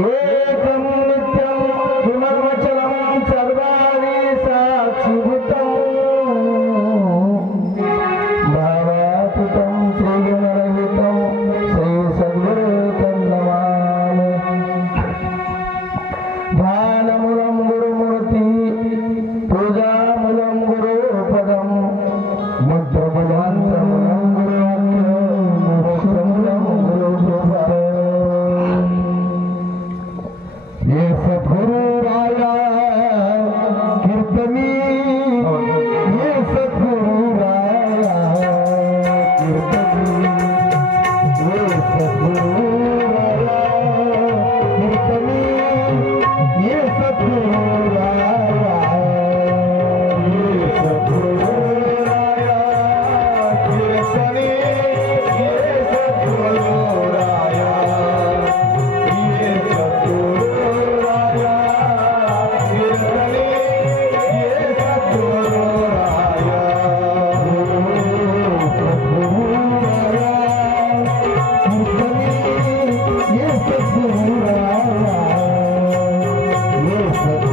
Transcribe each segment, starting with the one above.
एकं नित्यं पुनर्वचनं सर्वाणि साक्षीभूतं भावातीतं त्रिगुणरहितं श्री सद्गुरुं नमामि। ध्यानमूलं गुरुमूर्ति पूजामूलं गुरुपदं मुद्रमूलं गुरुवाक्य मोक्षमूलं गुरुकृपा। ये सद्गुरु राया कीर्तनी, ये सद्गुरु राया कीर्तनी, ये सद्गुरु राया कीर्तनी, ये सद्गुरु राया, ये सद्गुरु राया कीर्तनी, ये सद्गुरु राया, ये सद्गुरु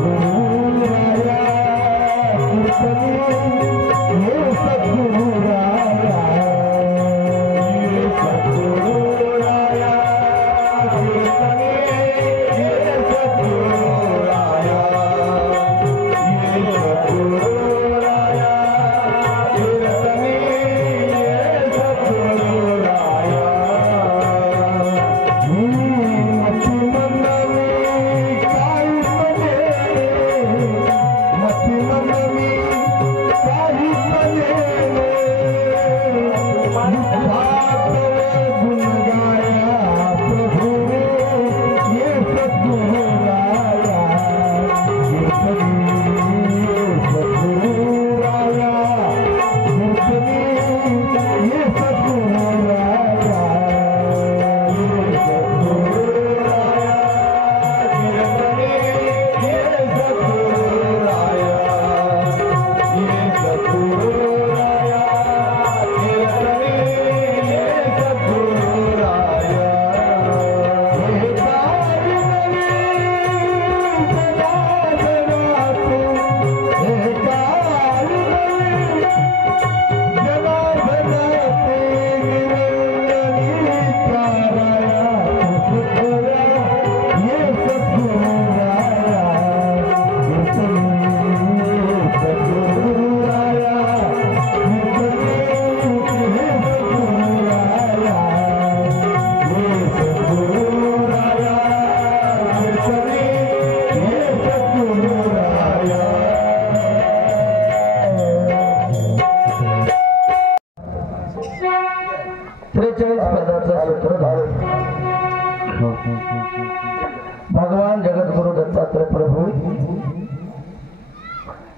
भगवान जगद्गुरु दत्तात्रय प्रभू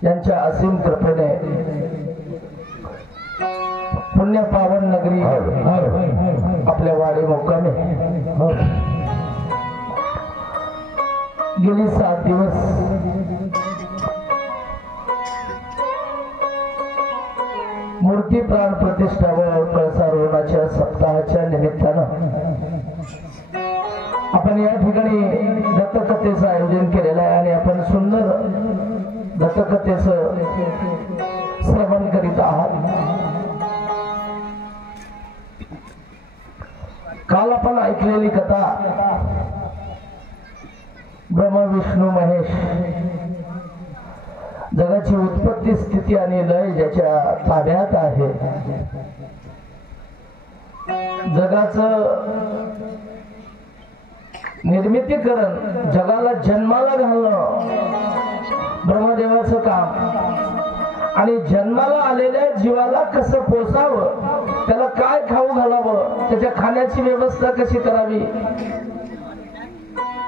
यांच्या असीम कृपेने पुण्य पावन नगरी आपल्या वाडी मुक्कामी गेली 7 दिवस मूर्ती प्राण प्रतिष्ठा व कळसारोहणाच्या सप्ताहाच्या निमित्तानं आपण या ठिकाणी दत्तकथेचं आयोजन केलेलं आहे आणि आपण सुंदर दत्तकथेचं श्रवण करीत आहात। काल आपण ऐकलेली कथा ब्रह्मा विष्णू महेश जगाची उत्पत्ती स्थिती आणि लय ज्याच्या ताब्यात आहे, जगाचं निर्मितीकरण जगाला जन्माला घालणं ब्रह्मदेवाचं काम आणि जन्माला आलेल्या जीवाला कसं पोसावं, त्याला काय खाऊ घालावं, त्याच्या खाण्याची व्यवस्था कशी करावी,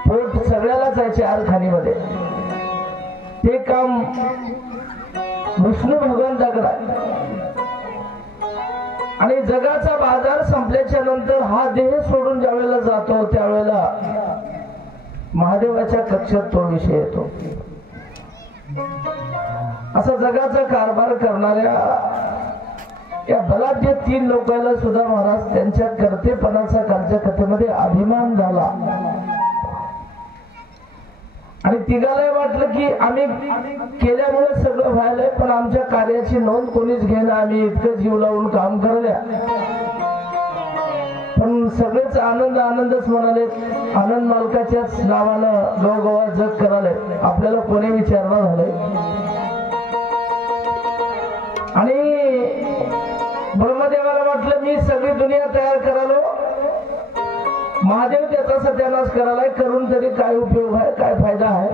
पोट सगळ्यालाच आहे 4 खाणीमध्ये, ते काम विष्णू भगवंताकडे आहे। आणि जगाचा बाजार संपल्याच्या नंतर हा देह सोडून ज्यावेळेला जातो त्यावेळेला महादेवाच्या कक्षात तो विषय येतो। असा जगाचा कारभार करणाऱ्या या बलाढ्य 3 लोकांना सुद्धा महाराज त्यांच्या कर्तेपणाचा कालच्या कथेमध्ये अभिमान झाला आणि तिघालाही वाटलं की आम्ही केल्यामुळे सगळं व्हायलंय, पण आमच्या कार्याची नोंद कोणीच घेणं, आम्ही इतकं जीव लावून काम करल्या. पण सगळेच आनंदच म्हणाले, आनंद मालकाच्याच नावानं गवगवा जग कराले, आपल्याला कोणी विचारणं झालंय. आणि ब्रह्मदेवाला वाटलं मी सगळी दुनिया तयार करालो, महादेव त्याचा सत्यानाश करायला, करून तरी काय उपयोग आहे, काय फायदा आहे.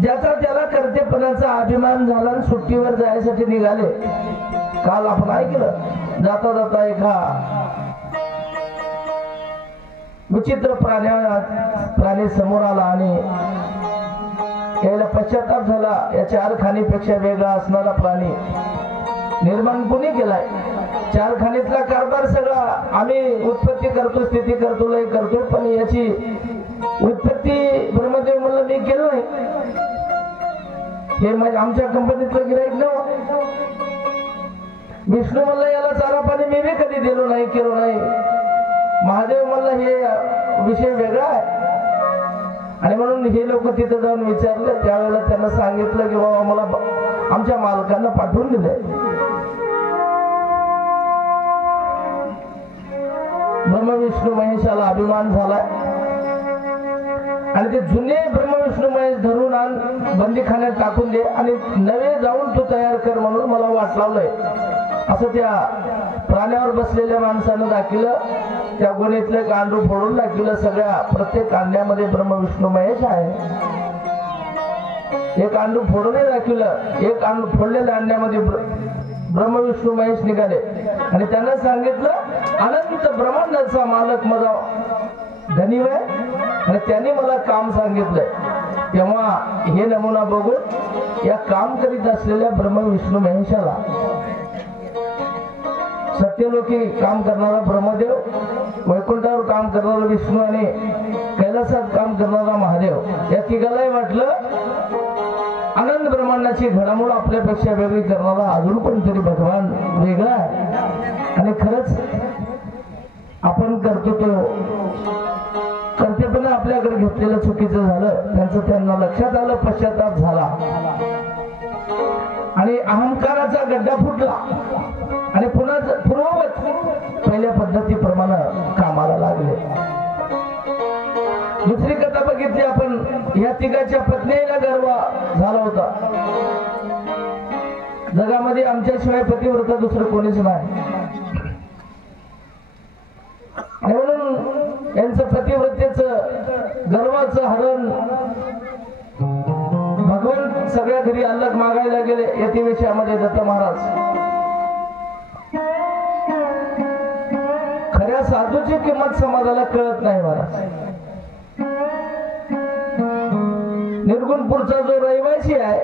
ज्याचा त्याला कर्तेपणाचा अभिमान झाला आणि सुट्टीवर जायसाठी निघाले. काल आपण ऐकलं, जाता जाता एका विचित्र प्राणी समोर आला आणि याला पश्चाताप झाला. या 4 खाणीपेक्षा वेगळा असणारा प्राणी निर्माण कोणी केलाय? 4 खाणीतला कारभार सगळा आम्ही उत्पत्ती करतो, स्थिती करतो, लय करतो, पण याची उत्पत्ती ब्रह्मदेव म्हणलं मी केलं नाही. हे म्हणजे आमच्या कंपनीतलं गिराईक नव्हतं. विष्णू म्हणलं याला चारा पाणी मी बी कधी दिलो नाही, केलो नाही. महादेव म्हणलं हे विषय वेगळा आहे. आणि म्हणून हे लोक तिथे जाऊन विचारले. त्यावेळेला त्यांना सांगितलं की बाबा मला आमच्या मालकांना पाठवून दिले. ब्रह्म विष्णू महेशाला अभिमान झालाय आणि ते जुने ब्रह्म विष्णू महेश धरून आण बंदीखान्यात टाकून दे आणि नवे जाऊन तू तयार कर म्हणून मला वाट लावलंय असं त्या प्राण्यावर बसलेल्या माणसानं दाखवलं. त्या गुणेतलं कांडू फोडून दाखवलं. सगळ्या प्रत्येक कांड्यामध्ये ब्रह्म विष्णू महेश आहे. एक अंडू फोडूनही दाखवलं. एक अंडू फोडलेल्या अंड्यामध्ये ब्रह्म विष्णू महेश निघाले आणि त्यांना सांगितलं अनंत ब्रह्मांडाचा मालक माझा धनी आहे आणि त्यांनी मला काम सांगितलंय. तेव्हा हे नमुना बघून या काम करीत असलेल्या ब्रह्म विष्णू महेशाला सत्यलोकी काम करणारा ब्रह्मदेव, वैकुंठावर काम करणारा विष्णू आणि कैलासात काम करणारा महादेव, या तिघालाही वाटलं अनंत ब्रह्मांडाची घडामोड आपल्यापेक्षा वेगळी करणारा अजून कोणतरी भगवान वेगळा आहे. आणि खरंच आपण करतो तो कर्तेपणा आपल्याकडे घेतलेलं चुकीचं झालं. त्यांचं त्यांना लक्षात आलं, पश्चाताप झाला आणि अहंकाराचा गड्डा फुटला आणि पुन्हा पूर्ववत पहिल्या पद्धतीप्रमाणे कामाला लागले. दुसरी कथा बघितली आपण. या तिघाच्या पत्नीला गर्व झाला होता. जगामध्ये आमच्याशिवाय पतिव्रता दुसरं कोणीच नाही. म्हणून यांचं पतिव्रतेचं गर्वाचं हरण भगवान सगळ्या घरी अल्लग मागायला गेले. यतिवेशामध्ये दत्त महाराज खऱ्या साधूची किंमत समाजाला कळत नाही महाराज. निर्गुणपूरचा जो रहिवासी आहे,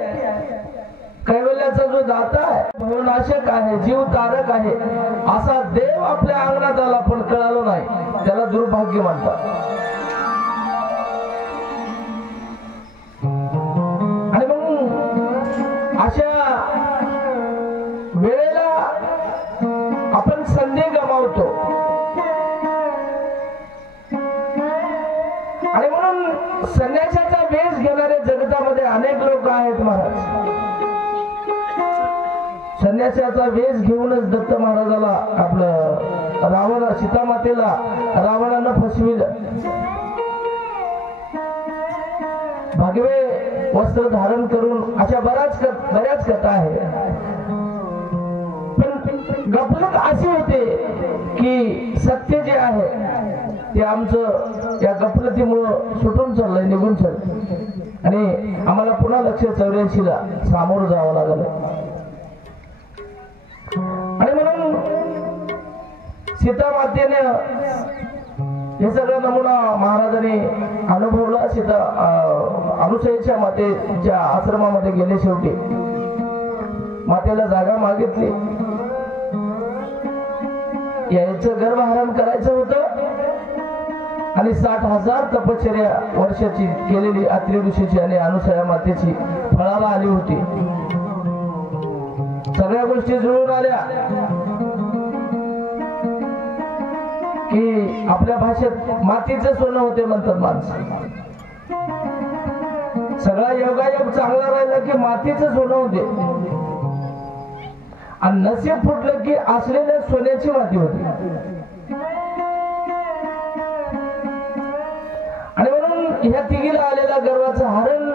कैवल्याचा जो दाता आहे, भवनाशक आहे, जीव तारक आहे, असा देव आपल्या अंगणात आला पण कळालो नाही, त्याला दुर्भाग्य म्हणतात. आणि मग अशा वेळेला आपण संधी गमावतो. आणि म्हणून संन्यासाचा वेश घेणारे जगतामध्ये अनेक लोक आहेत महाराज. संन्यासाचा वेश घेऊनच दत्त महाराजाला आपलं रावण सीतामातेला रावणानं फसविलं. भगवे वस्त्र धारण करून अशा बऱ्याच कथा आहेत. पण गफलत अशी होते की सत्य जे आहे ते आमचं या गफलतीमुळं सुटून चाललंय, निघून चाललंय आणि आम्हाला पुन्हा लक्ष 84ला सामोरं जावं लागलं. आणि म्हणून सीता मातेने हे सगळं नमुना महाराजांनी अनुभवला. सीता अनुसयेच्या मातेच्या आश्रमामध्ये गेले. शेवटी मातेला जागा मागितली. याचं गर्भहरण करायचं होतं आणि 60,000 तपश्चर्या वर्षाची केलेली अत्रि ऋषीची आणि अनुसया मातेची फळाला आली होती. सगळ्या गोष्टी जुळून आल्या की आपल्या भाषेत मातीचं सोनं होते म्हणतात माणसं. सगळा योगायोग चांगला राहिला की मातीचं सोनं होते आणि नशीब फुटलं की असलेल्या सोन्याची माती होती. आणि म्हणून ह्या तिघीला आलेला गर्वाचं हरण,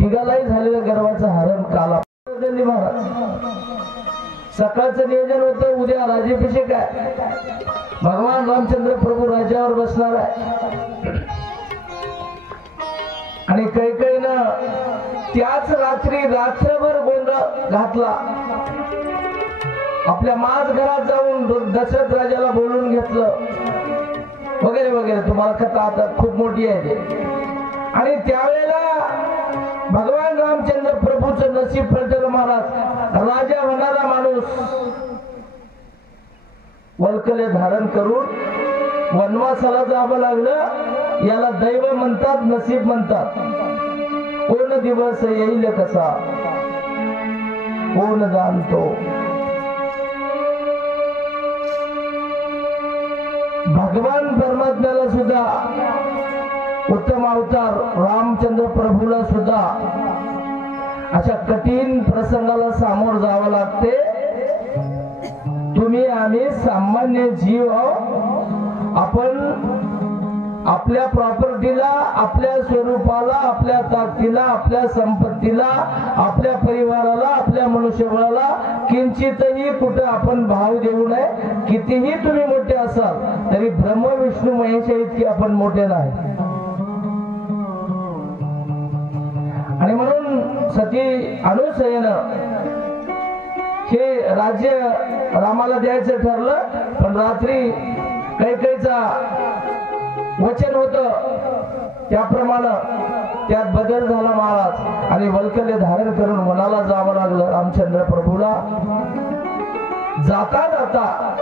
तिघालाही झालेलं गर्वाचं हरण काला महाराज. सकाळचं नियोजन होतं, उद्या राज्याभिषेक आहे, भगवान रामचंद्र प्रभू राज्यावर बसणार आहे. आणि कैकेयीनं त्याच रात्री रात्रभर गोंधळ घातला. आपल्या माज घरात जाऊन दशरथ राजाला बोलून घेतलं वगैरे वगैरे. तुम्हाला कथा आता खूप मोठी आहे. आणि त्यावेळेला भगवान रामचंद्र प्रभूचं नशीब पलटलं महाराज. राजा होणारा माणूस वल्कले धारण करून वनवासाला जावं लागलं. याला दैव म्हणतात, नसीब म्हणतात. कोण दिवस येईल कसा कोण जाणतो. भगवान परमात्म्याला सुद्धा उत्तम अवतार रामचंद्र प्रभूला सुद्धा अशा कठीण प्रसंगाला सामोर जावं लागते. तुम्ही आम्ही सामान्य जीव आपण आपल्या प्रॉपर्टीला, आपल्या स्वरूपाला, आपल्या ताकदीला, आपल्या संपत्तीला, आपल्या परिवाराला, आपल्या मनुष्यबळाला किंचितही कुठं आपण भाव देऊ नये. कितीही तुम्ही मोठे असाल तरी ब्रह्म विष्णू महेश इतके आपण मोठे नाही. आणि म्हणून सती अनुसयेनं हे राज्य रामाला द्यायचं ठरलं. पण रात्री कैकेयीचा वचन होत त्याप्रमाणे त्यात बदल झाला महाराज. आणि वल्कले धारण करून वनाला जावं लागलं रामचंद्र प्रभूला. जाता जाता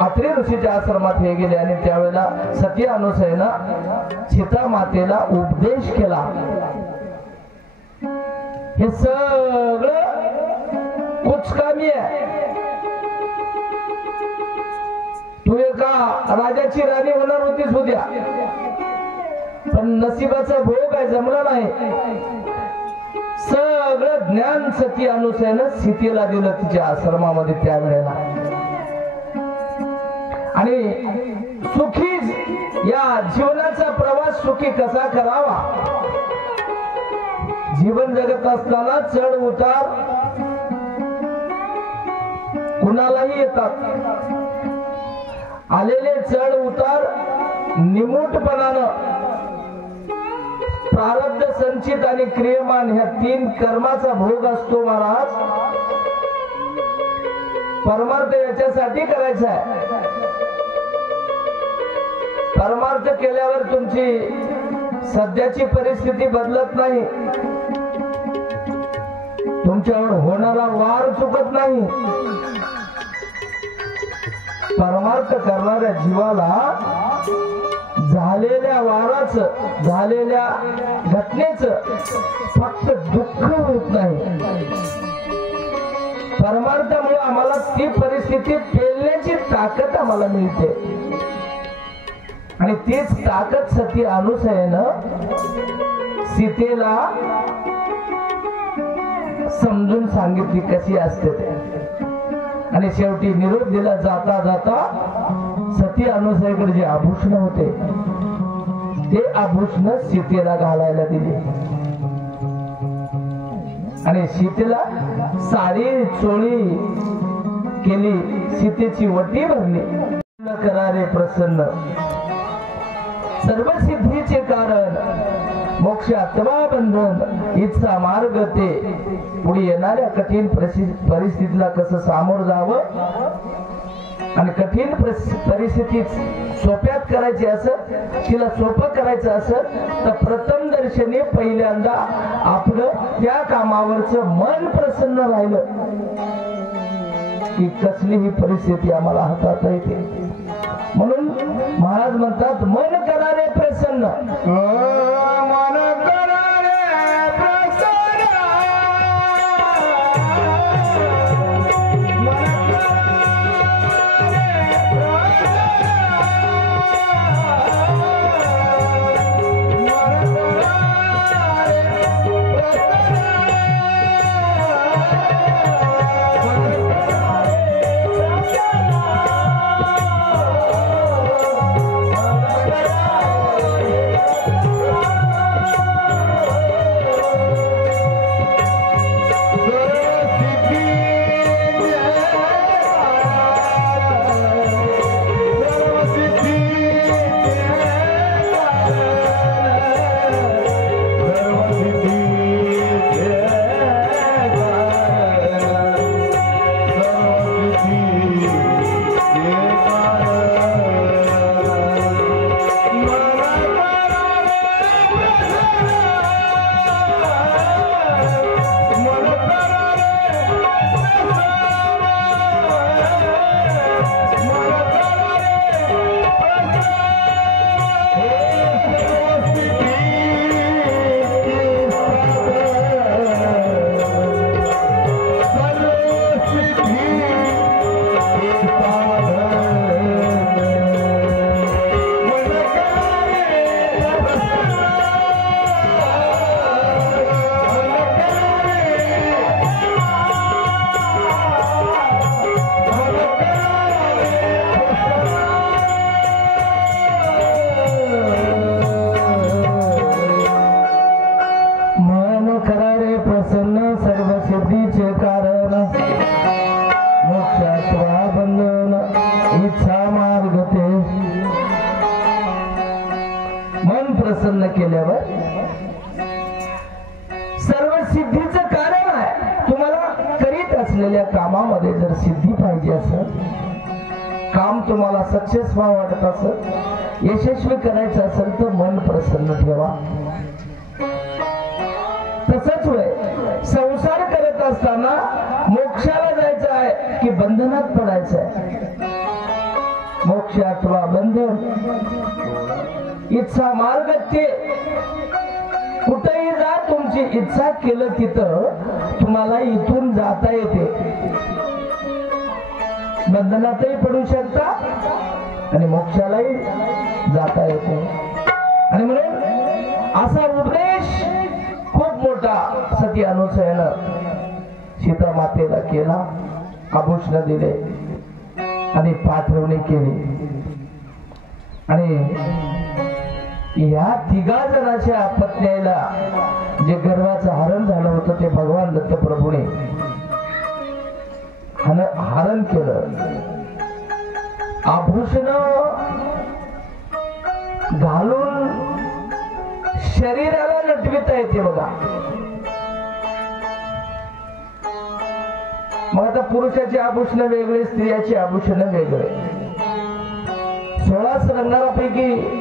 अत्रि ऋषीच्या आश्रमात हे गेले. आणि त्यावेळेला सती अनुसयेनं सीता मातेला उपदेश केला. हे सगळं कुचकामी आहे. तू एका राजाची राणी होणार होतीस उद्या, पण नशिबाचा भोग आहे, जमला नाही. सगळं ज्ञान सती अनुसयेनं सीतेला दिलं तिच्या आश्रमामध्ये त्यावेळेला. आणि सुखी या जीवनाचा प्रवास सुखी कसा करावा. जीवन जगत असताना चढ उतार कुणालाही येतात. आलेले चढ उतार निमूटपणानं प्रारब्ध, संचित आणि क्रियमान ह्या तीन कर्माचा भोग असतो महाराज. परमार्थ याच्यासाठी करायचा आहे. परमार्थ केल्यावर तुमची सध्याची परिस्थिती बदलत नाही, तुमच्यावर होणारा वार चुकत नाही. परमार्थ करणाऱ्या जीवाला झालेल्या वाराचं, झालेल्या घटनेचं फक्त दुःख होत नाही. परमार्थामुळे आम्हाला ती परिस्थिती पेलण्याची ताकद आम्हाला मिळते. आणि तीच ताकद सती अनुसयेनं सीतेला समजून सांगितली कशी असते ते. आणि शेवटी निरोप दिला. जाता जाता सती अनुसयेकडे जे आभूषण होते ते आभूषण सीतेला घालायला दिले. आणि सीतेला साडी चोळी केली, सीतेची वटी भरली. करारे प्रसन्न सर्व सिद्धीचे कारण मोक्ष अथवा बंधन इच्छा मार्ग ते. पुढे येणाऱ्या कठीण परिस्थितीला कसं सामोर जावं आणि कठीण परिस्थितीत सोप्यात करायची असं, तिला सोपं करायचं असं तर प्रथम दर्शनी पहिल्यांदा आपलं त्या कामावरचं मन प्रसन्न राहिलं की कसलीही परिस्थिती आम्हाला हाताळता येते. म्हणून महाराज म्हणतात मन करारे प्रसन्न, मन करारे सर्व सिद्धीचे कारण मोक्षात्वा बंधन इच्छा मार्ग ते मन प्रसन्न केल्यावर सर्व सिद्धीचं कारण आहे. तुम्हाला करीत असलेल्या कामामध्ये जर सिद्धी पाहिजे असेल, काम तुम्हाला सक्सेस व्हावं वाटत असेल, यशस्वी करायचं असेल तर मन प्रसन्न ठेवा. तसंच वय संसार करत असताना मोक्षाला जायचं आहे की बंधनात पडायचं आहे. मोक्ष अथवा बंधन इच्छा मार्ग ते कुठेही जा, तुमची इच्छा केलं तिथं तुम्हाला इथून जाता येते. बंधनातही पडू शकता आणि मोक्षालाही जाता येते. आणि म्हणून असा उपदेश खूप मोठा सती अनुसयानं सीता मातेला केला. आभूषण दिले आणि पाठवणी केली. आणि या तिघा जणांच्या पत्नीला जे गर्वाचं हरण झालं होतं ते भगवान दत्त प्रभूने हरण केलं. आभूषण घालून शरीराला नटविता येते बघा. मग आता पुरुषाची आभूषण वेगळे, स्त्रियाची आभूषण वेगळे. 16 श्रंगारापैकी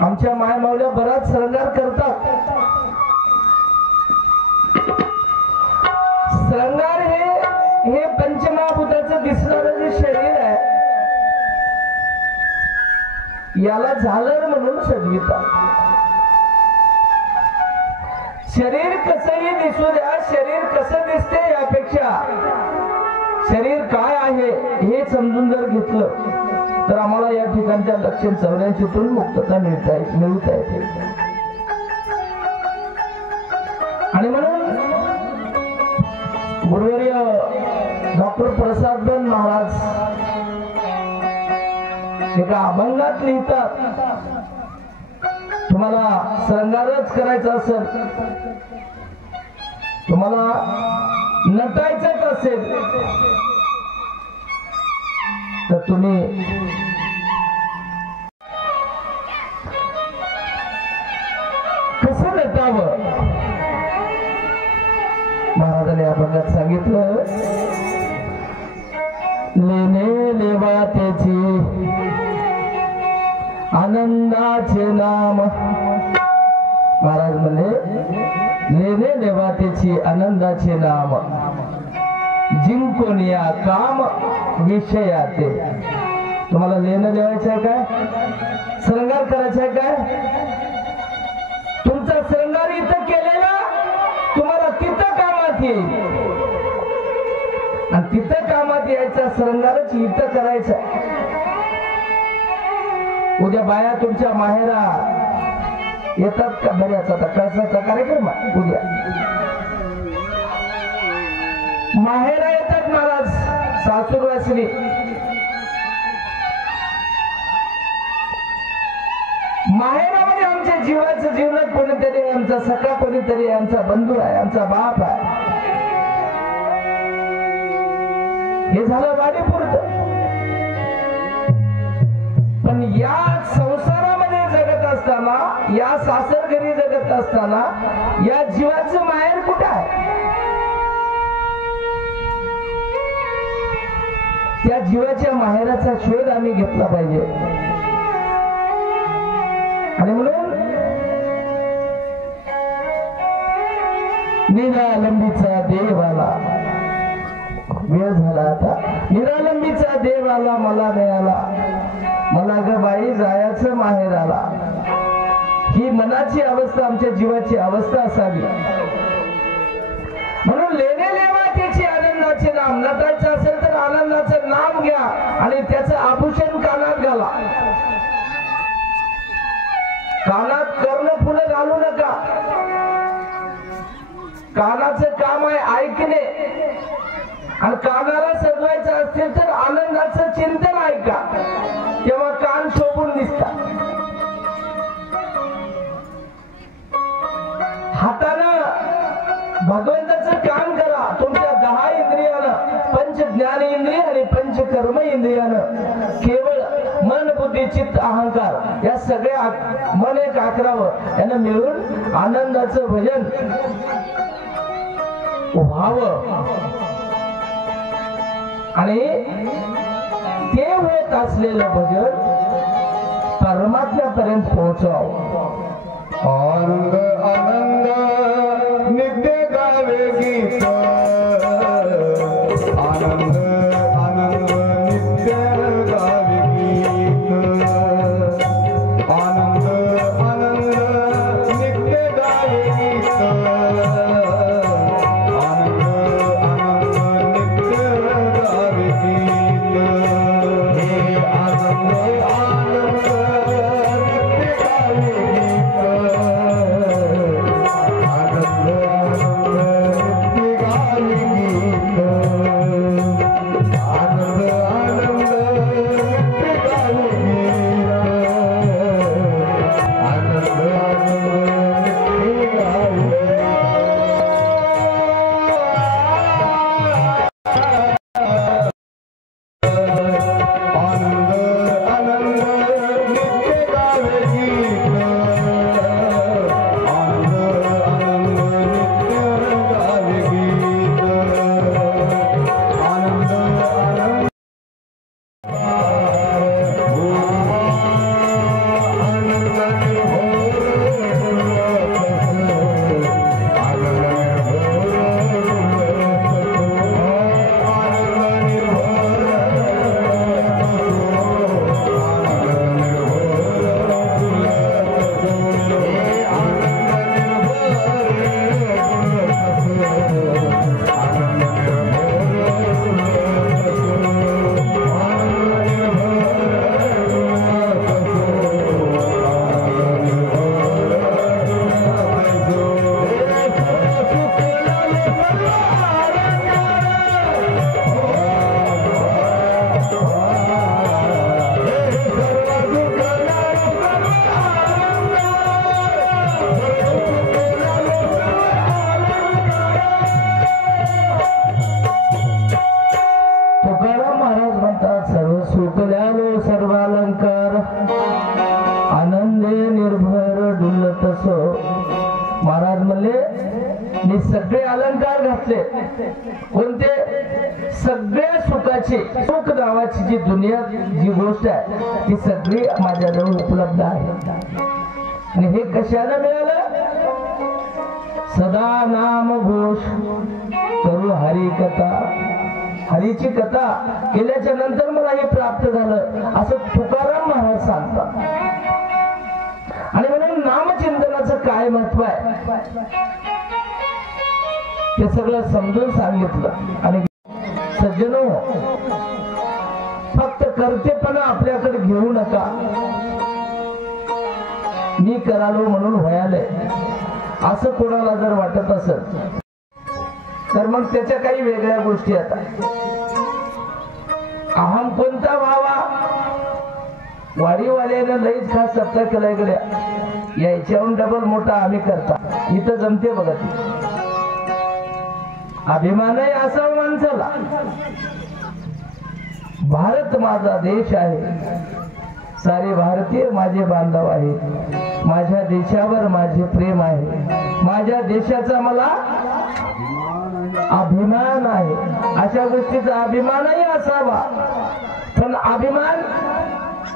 आमच्या मायमावल्या बराच श्रंगार करतात. श्रंगार हे पंचमहाभूताचं दिसणारं जे शरीर आहे याला झालर म्हणून सजवितात. शरीर कसंही दिसू द्या, शरीर कसं दिसते यापेक्षा शरीर काय आहे हे समजून जर घेतलं तर आम्हाला या ठिकाणच्या 184 मुक्तता मिळता येते. आणि म्हणून गुरुवर्य डॉक्टर प्रसादबन महाराज एका अभंगात लिहितात, तुम्हाला श्रंगारच करायचा असेल, तुम्हाला नटायचंच असेल तर तुम्ही कसं नटावं महाराजांनी अभंगात सांगितलं. लेणे लेवा त्याची आनंदाचे नाम. महाराज म्हणले लेणे लेवा त्याची आनंदाचे नाम, जिंकून या काम विषयाते. तुम्हाला लेणं लिहायचं आहे काय, श्रंगार करायचा आहे काय, तुमचा श्रंगार इथं केलेला तुम्हाला तिथं कामात येईल. आणि तिथं कामात यायचा श्रंगारच इथं करायचा. उद्या बाया तुमच्या माहेरा येतात का, बऱ्याच आता कळसाचा कार्यक्रम उद्या माहेरा येतात महाराज सासूरवासनी. माहेरामध्ये आमच्या जीवाचं जीवनात कोणीतरी, आमचा सखा कोणीतरी, आमचा बंधू आहे, आमचा बाप आहे. हे झालं वाडीपुरतं. पण या संसारामध्ये जगत असताना, या सासर घरी जगत असताना या जीवाचं माहेर कुठं आहे? त्या जीवाच्या माहेराचा शोध आम्ही घेतला पाहिजे. आणि म्हणून निरालंबीचा देवाला वेळ झाला. आता निरालंबीचा देवाला मला मिळाला, मला ग बाई जायचं माहेराला. ही मनाची अवस्था, आमच्या जीवाची अवस्था असावी. म्हणून लेणे लेवा त्याची आनंदाचे नाम. नटायचं असेल तर आनंदाचं नाम घ्या आणि त्याचं आभूषण कानात घाला. कानात कर्ण फुलं घालू नका. कानाचं काम आहे ऐकणे. आणि कानाला सजवायचं असेल तर आनंदाचं चिंतन ऐका, तेव्हा कान शोभून दिसतात. हातानं भगवंताचं आनंदाचं काम करा तुमच्या 10 इंद्रियानं, पंच ज्ञानेंद्रिय आणि पंच कर्म इंद्रियानं, केवळ मन बुद्धी चित्त अहंकार या सगळ्या मन एक 11 यांना मिळून आनंदाचं भजन व्हावं आणि ते होत असलेलं भजन परमात्म्यापर्यंत पोहोचवावं. आनंद आनंद नित्य गावे गीत, आनंद आनंद नित्य गावे गीत, आनंद आनंद नित्य गावे गीत, आनंद आनंद नित्य गावे गीत, हे आनंद आनंद नित्य गावे महाराज म्हणले मी सगळे अलंकार घातले. कोणते? सगळ्या सुखाची, सुख नावाची जी दुनिया जी गोष्ट आहे ती सगळी माझ्याजवळ उपलब्ध आहे. आणि हे कशाला मिळालं? सदा नाम घोष करू हरी कथा, हरीची कथा केल्याच्या नंतर मला हे प्राप्त झालं असं तुकाराम महाराज सांगतात. आणि म्हणून नामचिंतनाचं काय महत्व आहे ते सगळं समजून सांगितलं. आणि सज्जनो, फक्त कर्तेपणा आपल्याकडे घेऊ नका. मी करालो म्हणून व्हायलंय असं कोणाला जर वाटत असेल तर मग त्याच्या काही वेगळ्या गोष्टी आता. अहम कोणता व्हावा? वाडीवाल्यानं लईच खास सत्ता केलाय गड्या, याच्याहून डबल मोठा आम्ही करता. इथं जमते बघा ती. अभिमान आहे असा माणसाला. भारत माझा देश आहे, सारे भारतीय माझे बांधव आहे, माझ्या देशावर माझे प्रेम आहे, माझ्या देशाचा मला अभिमान आहे. अशा गोष्टीचा अभिमानही असावा. पण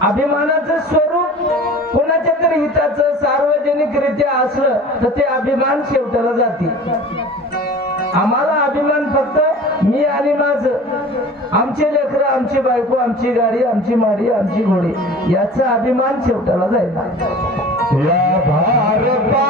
अभिमानाचं स्वरूप कोणाच्या तरी हिताचं सार्वजनिकरित्या असलं तर ते अभिमान शेवटाला जाते. आम्हाला अभिमान फक्त मी आणि माझं, आमचे लेकरं, आमची बायको, आमची गाडी, आमची माडी, आमची घोडी, याचा अभिमान शेवटाला जायला. या भारतात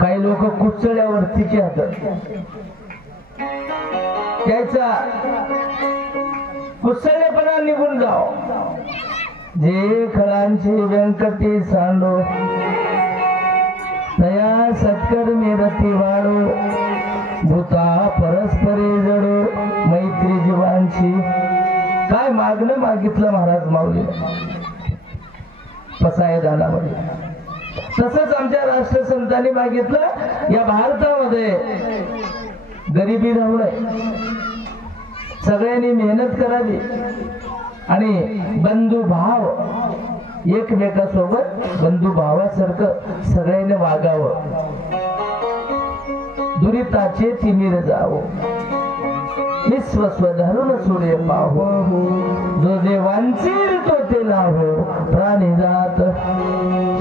काही लोक कुचळ्यावरती खेळतात. त्याचा कुचळेपणा निघून जाओ. जे खळांची व्यंकटी सांडो तया सत्कर्मी रती वाढो. भूता परस्परे जडो मैत्री जीवांची. काय मागणं मागितलं महाराज माऊली पसाय दानामध्ये. तसंच आमच्या राष्ट्रसंतांनी मागितलं या भारतामध्ये गरिबी राहू नये, सगळ्यांनी मेहनत करावी आणि बंधुभाव एकमेकासोबत बंधुभावासारखं सगळ्यांनी वागावं. दुरिताचे तिमिर जावो विश्वस्व धरून सूर्य पाहो. जो जे वांचील तो ते लाभो प्राणी जात.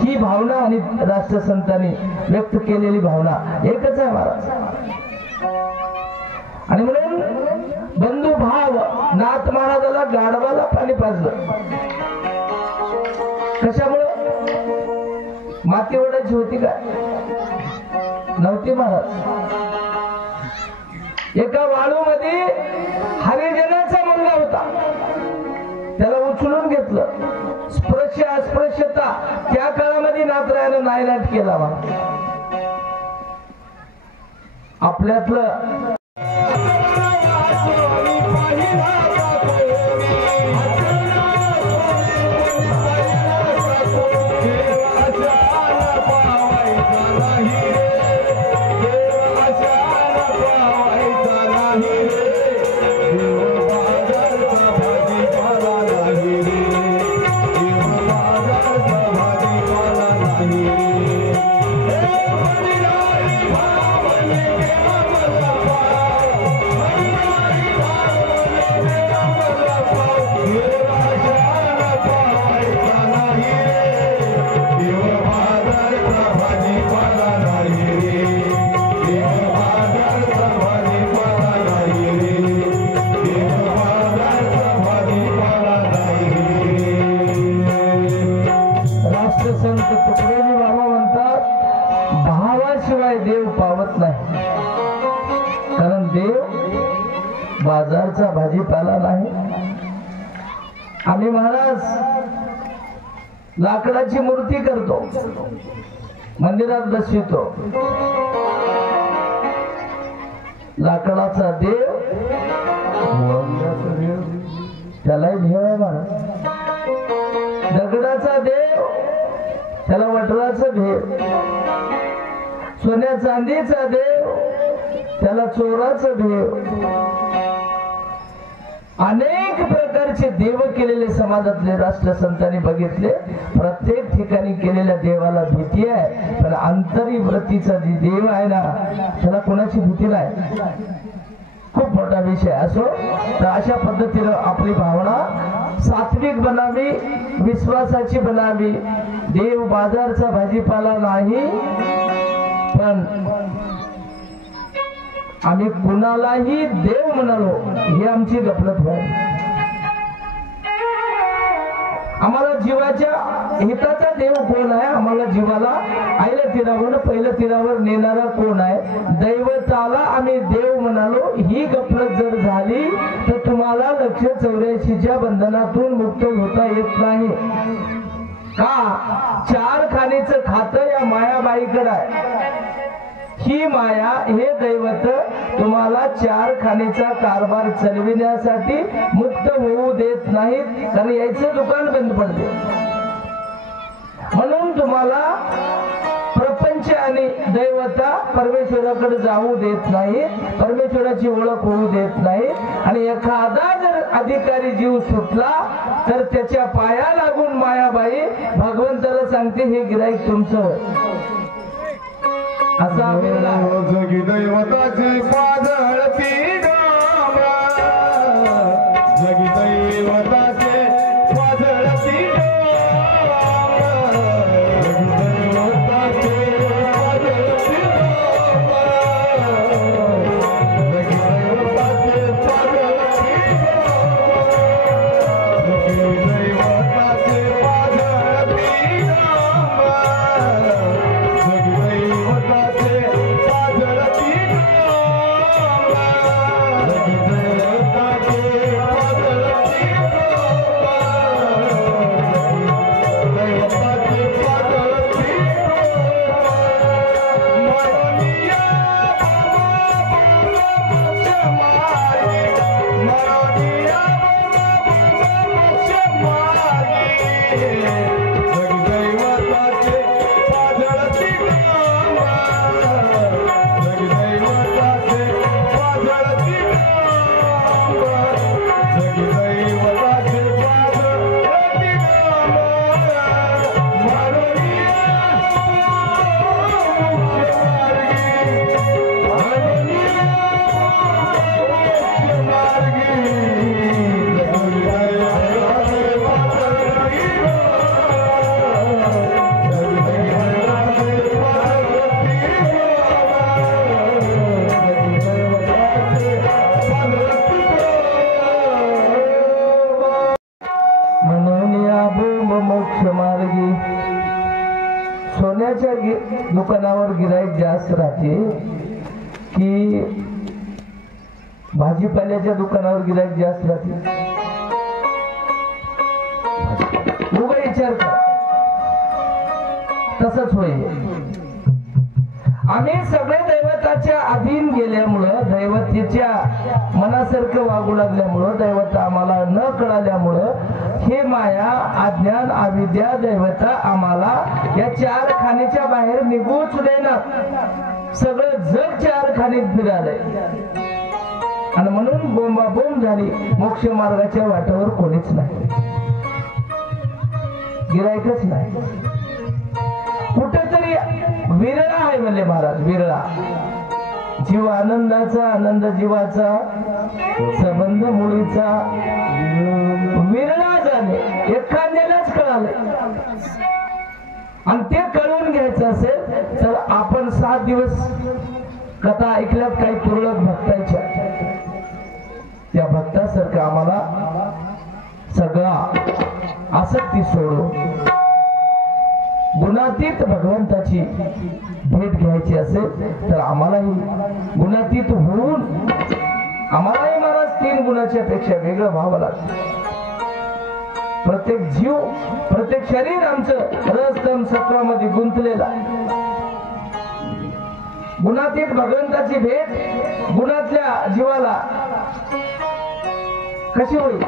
ही भावना आणि राष्ट्रसंतांनी व्यक्त केलेली भावना एकच आहे महाराज. आणि म्हणून बंधुभाव. नाथ महाराजाला गाढवाला पाणी पाजलं कशामुळं? माती ओढायची होती काय? नव्हती महाराज. एका वाळूमध्ये हरिजनाचा मुलगा होता, त्याला उचलून घेतलं. स्पर्श अस्पृश्यता त्या काळामध्ये नाथरायानं नायनाट केला. आपल्यातलं बाजारचा भाजीपाला नाही. आम्ही महाराज लाकडाची मूर्ती करतो, मंदिरात बसवितो. लाकडाचा देव त्यालाही भेव आहे महाराज. दगडाचा देव त्याला वटराचं भेव. सोन्या चांदीचा देव त्याला चोराचं भेव. अनेक प्रकारचे देव केलेले समाजातले राष्ट्रसंतांनी बघितले. प्रत्येक ठिकाणी केलेल्या देवाला भीती आहे, पण अंतरीव्रतीचा जी देव आहे ना त्याला कोणाची भीती नाही. खूप मोठा विषय असो. तर अशा पद्धतीनं आपली भावना सात्विक बनावी, विश्वासाची बनावी. देव बाजारचा भाजीपाला नाही, पण आम्ही कुणालाही देव म्हणालो ही आमची गफलत व्हावी. आम्हाला जीवाच्या हिताचा देव कोण आहे? आम्हाला जीवाला आईला तीरावर पहिलं तीरावर नेणारा कोण आहे? दैवताला आम्ही देव म्हणालो ही गफलत जर झाली तर तुम्हाला 184च्या बंधनातून मुक्त होता येत नाही. का? 4 खाणीचं खातं या मायाबाईकडे आहे. ही माया हे दैवत तुम्हाला 4 खाणीचा कारभार चालविण्यासाठी मुक्त होऊ देत नाहीत, कारण याचं दुकान बंद पडते. म्हणून तुम्हाला प्रपंच आणि दैवता परमेश्वराकडे जाऊ देत नाही, परमेश्वराची ओळख होऊ देत नाही. आणि एखादा जर अधिकारी जीव सुटला तर त्याच्या पाया लागून मायाबाई भगवंताला सांगते हे गिराईक तुमचं. असा जगी दैवताची पाजळती डोंबा, जगी दैवताचे पाजळती डोंबा, जगी दैवताचे पाजळती डोंबा, जगी दैवताचे पाजळती डोंबा, जगी दैवताचे पाजळती डोंबा, जगी दुकानावर गिराईक जास्त राहते की भाजीपाल्याच्या दुकानावर गिराईक जास्त राहते? उगा विचार कर. तसंच होईल. आम्ही सगळे दैवताच्या अधीन गेल्यामुळं, दैवतेच्या मनासारखं वागू लागल्यामुळं, दैवत आम्हाला न कळाल्यामुळं हे माया, अज्ञान, अविद्या, दैवता आम्हाला या चार खाणीच्या बाहेर निघूच देणार. सगळं जग चार खाणीत फिरालंय आणि म्हणून बोंबाबोंब झाली. मोक्ष मार्गाच्या वाटेवर कोणीच नाही, गिरायकच नाही. कुठेतरी विरळा आहे म्हणले महाराज, विरळा. जीव आनंदाचा, आनंद जीवाचा, संबंध मुळीचा विरळा झाले. एखाद्यालाच कळाले आणि ते कळून घ्यायचं असेल तर आपण 7 दिवस कथा ऐकल्यात काही तुरळक भक्तांच्या. त्या भक्तासारखं आम्हाला सगळा आसक्ती सोडून गुणातीत भगवंताची भेट घ्यायची असेल तर आम्हालाही गुणातीत होऊन आम्हालाही महाराज 3 गुणाच्या पेक्षा वेगळं व्हावं लागतं. प्रत्येक जीव, प्रत्येक शरीर आमचं रसतम सत्वामध्ये गुंतलेला. गुणातीत भगवंताची भेट गुणातल्या जीवाला कशी होईल?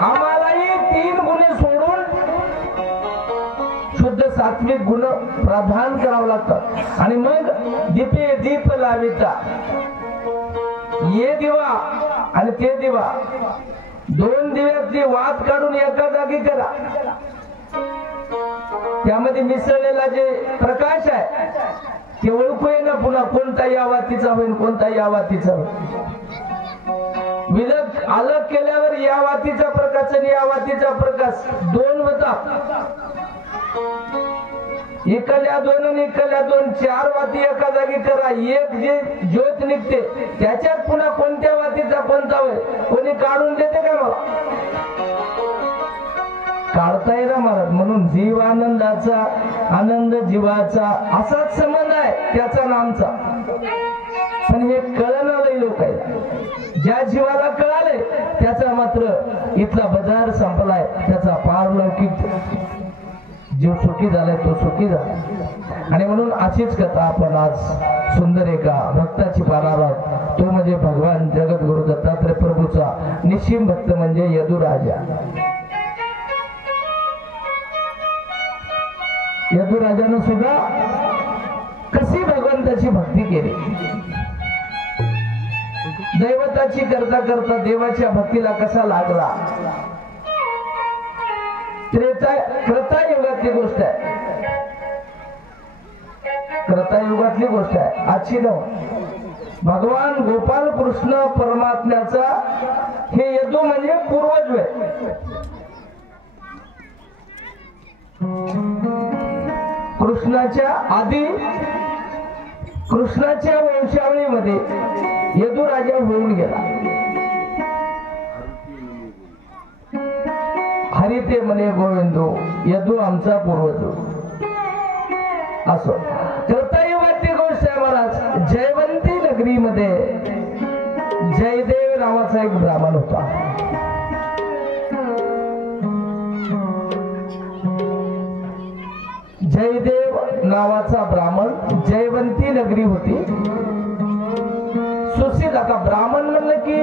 आम्हालाही 3 गुण सोडून शुद्ध सात्विक गुण प्रधान करावं लागतात. आणि मग दीपे दीप लाविता, ये दिवा आणि ते दिवा, 2 दिव्यातली वात काढून एका जागी करा. त्यामध्ये मिसळलेला जे प्रकाश आहे ते ओळखू येईना पुन्हा कोणता या वातीचा होईल, कोणता या वातीचा होईल. विलग अलग केल्यावर या वातीचा प्रकाश आणि या वातीचा प्रकाश 2 होतात. इकडल्या 2 आणि इकडल्या 2, 4 वाती एका जागी करा. एक जे ज्योत निघते त्याच्यात पुन्हा कोणत्या वातीचा कोणता होय कोणी काढून देते का? मला काढता येईल महाराज. म्हणून जीवानंदाचा, आनंद जीवाचा असाच संबंध आहे त्याचा नामचा. पण हे कळणारे लोक आहेत. ज्या जीवाला कळाले त्याचा मात्र इथला बाजार संपलाय. त्याचा पारलौकिक जीव सुखी झालाय, तो सुखी झाला. आणि म्हणून अशीच कथा आपण आज सुंदर एका भक्ताची पाहणार आहोत. तो म्हणजे भगवान जगद्गुरु दत्तात्रय प्रभूचा निश्चिम भक्त म्हणजे यदुराजा. यदुराजानं सुद्धा कशी भगवंताची भक्ती केली. दैवताची करता करता देवाच्या भक्तीला कसा लागला. त्रेतायुगातली गोष्ट आहे. त्रेतायुगातली गोष्ट आहे, आजची नव्हे. भगवान गोपाल कृष्ण परमात्म्याचा हे यदू म्हणजे पूर्वज आहे. कृष्णाच्या आधी कृष्णाच्या वंशावळीमध्ये यदू राजा होऊन गेला. हरिते म्हणे गोविंदो, यदू आमचा पूर्वज. असो त्रेतायुगातली गोष्ट आहे महाराज. जयवंती नगरीमध्ये जयदेव नावाचा एक ब्राह्मण होता. जयदेव नावाचा ब्राह्मण. जयवंती नगरी होती. सुशील. आता ब्राह्मण म्हणलं की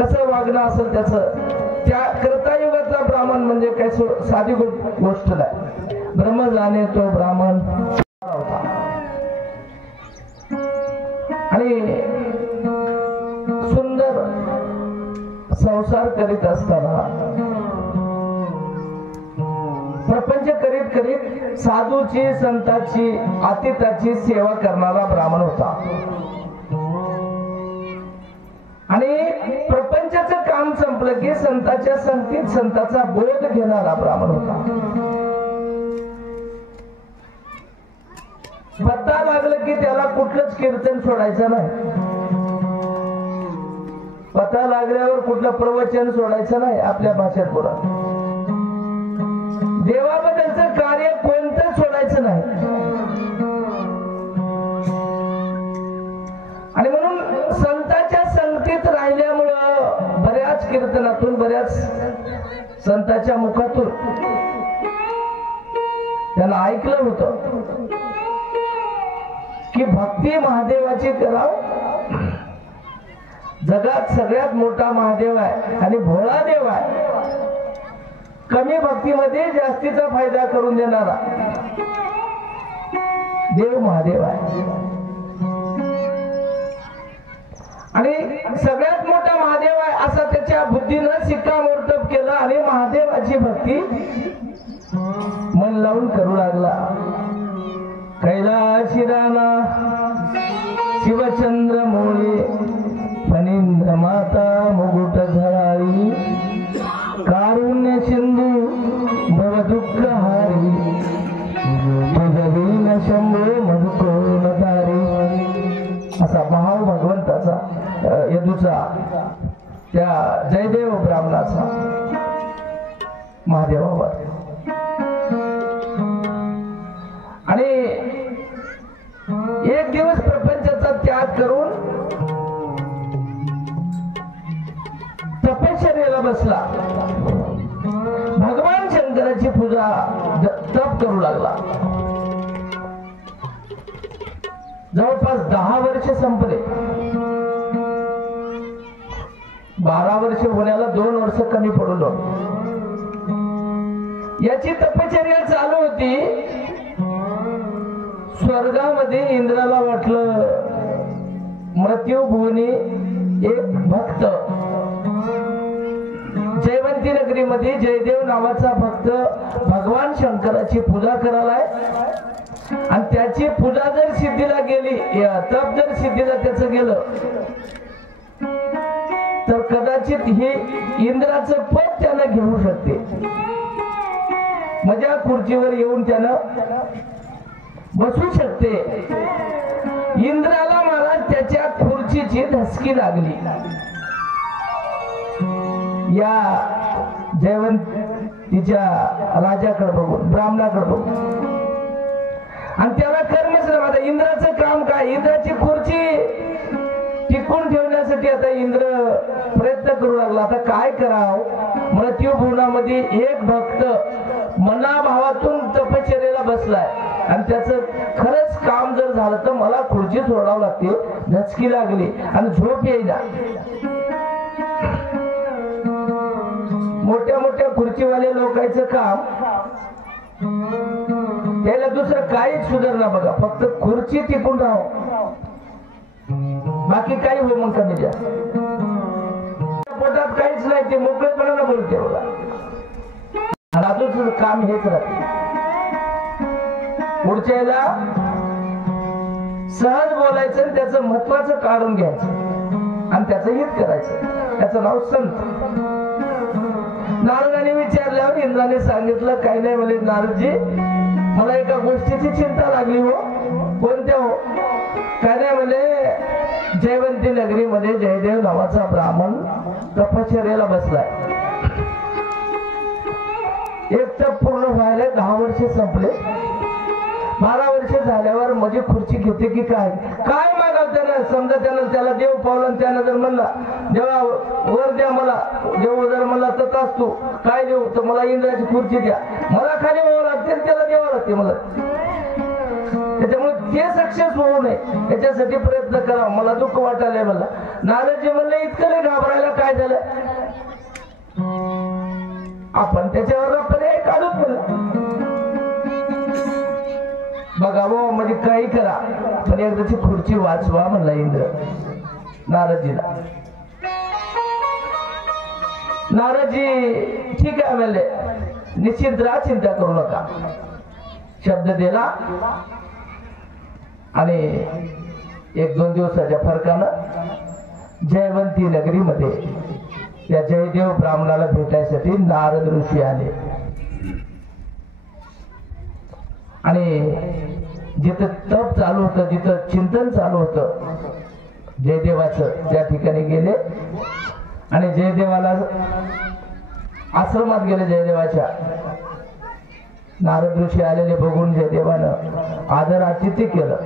कसं वागणं असेल त्याचं. त्या त्रेतायुगातला ब्राह्मण म्हणजे काय साधी गोष्ट नाही. ब्रह्म जाणे तो ब्राह्मण होता. आणि सुंदर संसार करीत असताना प्रपंच करीत करीत साधूची, संताची, अतिथाची सेवा करणारा ब्राह्मण होता. आणि प्रपंचाचं काम संपलं की संताच्या संगतीत संताचा बोध घेणारा ब्राह्मण होता. पत्ता लागलं की त्याला कुठलंच कीर्तन सोडायचं नाही. पत्ता लागल्यावर कुठलं प्रवचन सोडायचं नाही. आपल्या भाषेत बोला. देवाबद्दलचं कार्य कोणतं सोडायचं नाही. संतांच्या मुखातून त्यांना ऐकलं होतं की भक्ती महादेवाची कराव, जगात सगळ्यात मोठा महादेव आहे आणि भोळा देव आहे, कमी भक्तीमध्ये जास्तीचा फायदा करून देणारा देव महादेव आहे. आणि सगळ्यात मोठा महादेव आहे असा त्याच्या बुद्धीनं शिक्कामोर्तब केलं आणि महादेवाची भक्ती मन लावून करू लागला. कैलाशी राणा शिवचंद्र मोळे फणींद्र माता मुकुट झळाळी, कारुण्य सिंधू भव दुःख हारी, तुझवीन शंभो मधुकोण तारी. असा भाव भगवंताचा यदूचा त्या जयदेव ब्राह्मणाचा महादेवावर. आणि एक दिवस प्रपंचाचा त्याग करून तपश्चर्येला बसला. भगवान शंकराची पूजा तप करू लागला. जवळपास 10 वर्ष संपले. 12 वर्ष होण्याला 2 वर्ष कमी पडलो. याची तपश्चर्या चालू होती. स्वर्गामध्ये इंद्राला वाटलं मृत्यूभूनी एक भक्त जयवंती नगरीमध्ये जयदेव नावाचा भक्त भगवान शंकराची पूजा करायलाय. आणि त्याची पूजा जर सिद्धीला गेली, तप जर सिद्धीला त्याचं गेलं तर कदाचित हे इंद्राचं पद त्यानं घेऊ शकते. माझ्या खुर्चीवर येऊन त्यानं बसू शकते. इंद्राला मला त्याच्या खुर्चीची धसकी लागली. या जयवंतीच्या राजाकडे बघून, ब्राह्मणाकडे बघून, आणि त्याला कर्मच ना. आता इंद्राचं काम काय? इंद्राची खुर्ची टिकून ठेवण्यासाठी आता इंद्र प्रयत्न करू लागला. आता काय करावं? मृत्यूभुवनामध्ये एक भक्त मनाभावातून तपश्चर्येला बसलाय आणि त्याचं खरंच काम जर झालं तर मला खुर्ची सोडावं लागते. धचकी लागली आणि झोप येईना. मोठ्या मोठ्या खुर्चीवाले लोकांचं काम त्याला दुसरं काहीच सुधारणा बघा, फक्त खुर्ची टिकून राहावं, बाकी काही हो मग कमी द्या. पोटात काहीच नाही, ते मोकळेपणाला बोलते बघा. अजून काम हेच राहते. पुढच्याला सहज बोलायचं आणि त्याचं महत्वाचं काढून घ्यायचं आणि त्याचं हित करायचं. त्याचं नाव संत. नारदाने विचारल्यावर इंद्राने सांगितलं, काही नाही म्हणे नारदजी, मला एका गोष्टीची चिंता लागली हो. कोणत्या हो? काय नाही म्हणे, जयवंती नगरीमध्ये जयदेव नावाचा ब्राह्मण तपश्चर्येला बसलाय. एक तप पूर्ण व्हायला 10 वर्ष संपले. 12 वर्ष झाल्यावर माझी खुर्ची घेते की काय? काय मागाव त्यानं? समजा त्याला देव पावलं, त्यानं जर म्हणला देवा वर द्या मला, देव जर म्हणला तर असतो काय देऊ, तर मला इंद्राची खुर्ची द्या. मला खाली व्हावं लागते, त्याला द्यावं लागते मला. त्याच्यामुळे ते सक्सेस होऊ नये याच्यासाठी प्रयत्न करा. मला दुःख वाटायला. मला नारदजी म्हणले, इतकं लय घाबरायला काय झालं? आपण त्याच्यावर पर्याय काढूच म्हणलं. बघा वो, म्हणजे काही करा पण एकदाची खुर्ची वाचवा म्हणला इंद्र नारदजीला. नारदजी ठीक आहे म्हणले, निश्चिंत राहा, चिंता करू नका. शब्द दिला आणि 1-2 दिवसाच्या फरकानं जयवंती नगरीमध्ये या जयदेव ब्राह्मणाला भेटायसाठी नारद ऋषी आले. आणि जिथं तप चालू होतं, जिथं चिंतन चालू होतं जयदेवाचं, त्या ठिकाणी गेले आणि जयदेवाला आश्रमात गेले. जयदेवाच्या नारद ऋषी आलेले बघून जयदेवानं आदर आतिथ्य केलं.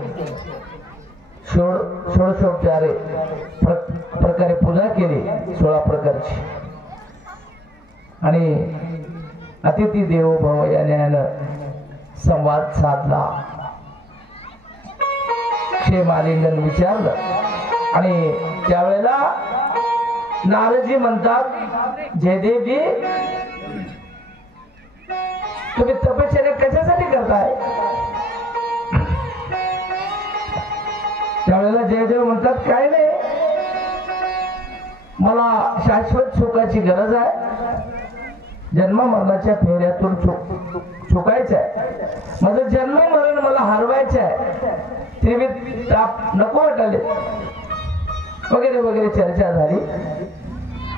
षोडशोपचारे प्रकारे पूजा केली, 16 प्रकारची. आणि अतिथी देवो भव या न्यायानं संवाद साधला, क्षेम आलिंगन विचारलं. आणि त्यावेळेला नारदजी म्हणतात, जयदेवजी तुम्ही तपश्चर्या कशासाठी करताय? त्यावेळेला जयदेव म्हणतात, काय नाही, मला शाश्वत सुखाची गरज आहे, जन्म मरणाच्या फेऱ्यातून चुकायचं आहे, माझं जन्म मरण मला हरवायचं आहे, त्रिविध ताप नको वाटले वगैरे वगैरे चर्चा झाली.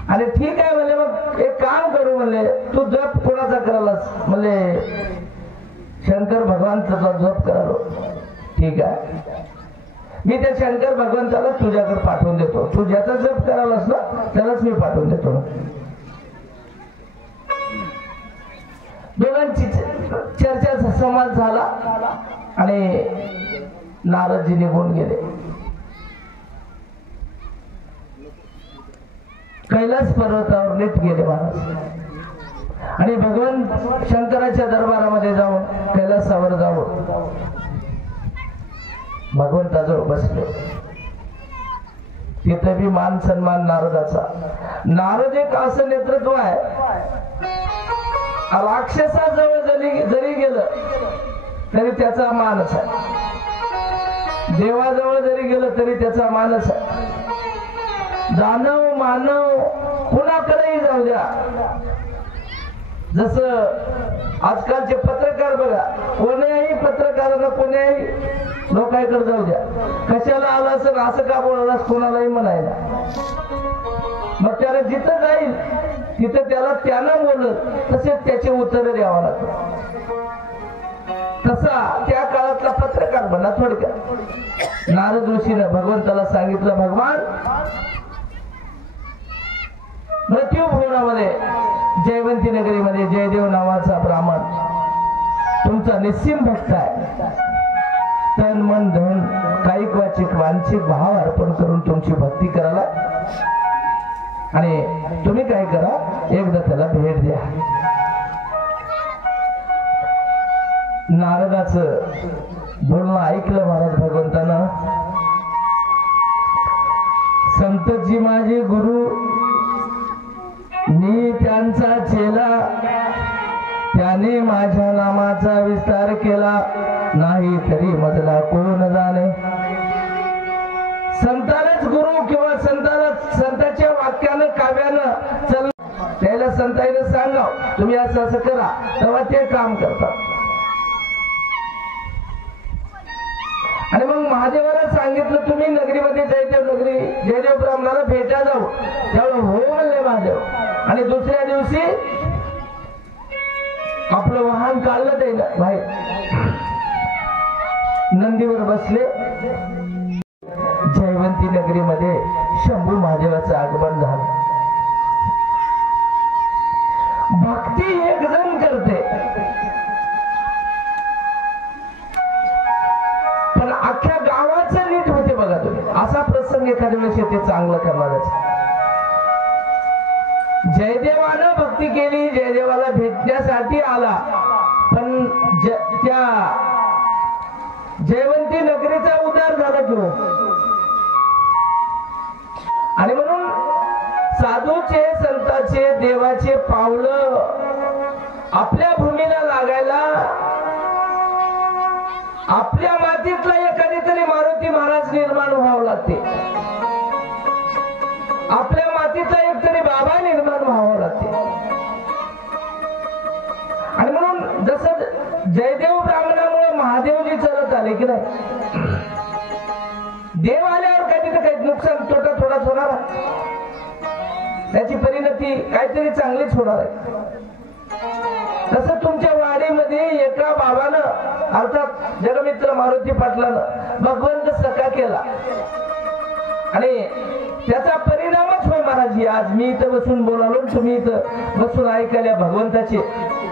आणि ठीक आहे म्हणले, मग एक काम करू म्हणले, तू जप कोणाचा करायलास म्हणले, शंकर भगवंताचा जप करालो. ठीक आहे, मी त्या शंकर भगवंताला तुझ्याकडे पाठवून देतो, तू ज्याचा जप करायलास ना त्यालाच मी पाठवून देतो. दोघांची चर्चा संवाद झाला आणि नारदजी निघून गेले. कैलास पर्वतावर नीट गेले महाराज आणि भगवान शंकराच्या दरबारामध्ये जाऊन कैलासावर जाऊन भगवंताजवळ बसले. तिथे बी मान सन्मान नारदाचा. नारद एक असं नेतृत्व आहे, राक्षसाजवळ जरी गेलं तरी त्याचा मानच आहे, देवाजवळ जरी गेलं तरी त्याचा मानच आहे. दानव मानव कुणाकडेही जाऊ द्या, जसं आजकालचे पत्रकार बघा, कोण्याही पत्रकारांना कोण्याही लोकांकडे जाऊ द्या, कशाला आला असं का बोलायला कोणालाही म्हणायला, मग त्याला जिथं जाईल तिथं त्यानं बोलत तसेच त्याचे उत्तर द्यावं लागतं. तसा त्या काळातला पत्रकार म्हणा. थोडक्यात नारद ऋषीने भगवंताला सांगितलं, भगवान मृत्यूभुवनामध्ये जयवंती नगरीमध्ये जयदेव नावाचा ब्राह्मण तुमचा निस्सीम भक्त आहे, तन मन धन कायिक वाचिक मानसिक भाव अर्पण करून तुमची भक्ती करायला, आणि तुम्ही काय करा, एकदा त्याला भेट द्या. नारदाचं बोलणं ऐकलं महाराज भगवंतानं. संतजी माझे गुरु, मी त्यांचा चेला, त्याने माझ्या नामाचा विस्तार केला नाही तरी मजला कोण जाणे. संतानच गुरु किंवा संतांच्या वाक्यानं काव्यानं चल त्याला संताईनं सांगाव तुम्ही असं असं करा, तेव्हा ते काम करतात. आणि मग महादेवाला सांगितलं, तुम्ही नगरीमध्ये जयदेव ब्राह्मणाला भेटा जाऊ. त्यावेळेला हो म्हणले महादेव. आणि दुसऱ्या दिवशी आपलं वाहन काढलं त्याला बाहेर, नंदीवर बसले. जयवंती नगरीमध्ये शंभू महादेवाचं आगमन झालं. भक्ती एक जण करते, पण अख्ख्या गावाचं नीट होते बघा तुम्ही. असा प्रसंग एखाद्या वेळेस येते चांगलं करणारच. जयदेवानं भक्ती केली, जयदेवाला भेटण्यासाठी आला, पण त्या जयवंती नगरीचा उद्धार झाला किंवा. आणि म्हणून साधूचे संतांचे देवाचे पावलं आपल्या भूमीला लागायला आपल्या मातीतला एखादी तरी मारुती महाराज निर्माण व्हावं लागते, आपल्या मातीतला एक तरी बाबा निर्माण व्हावं लागते. आणि म्हणून जसं जयदेव ब्राह्मणामुळे महादेवजी चालत आले की नाही, देव आल्यावर काही तिथं काही नुकसान तोटा थोडाच होणार आहे, त्याची परिणती काहीतरी चांगलीच होणार आहे. तसं तुमच्या वाडीमध्ये एका बाबानं अर्थात जगमित्र मारुती पाटलानं भगवंत सखा केला आणि त्याचा परिणामच होय महाराज. आज मी इथं बसून बोलालो, तुम्ही इथं बसून ऐकायला भगवंताचे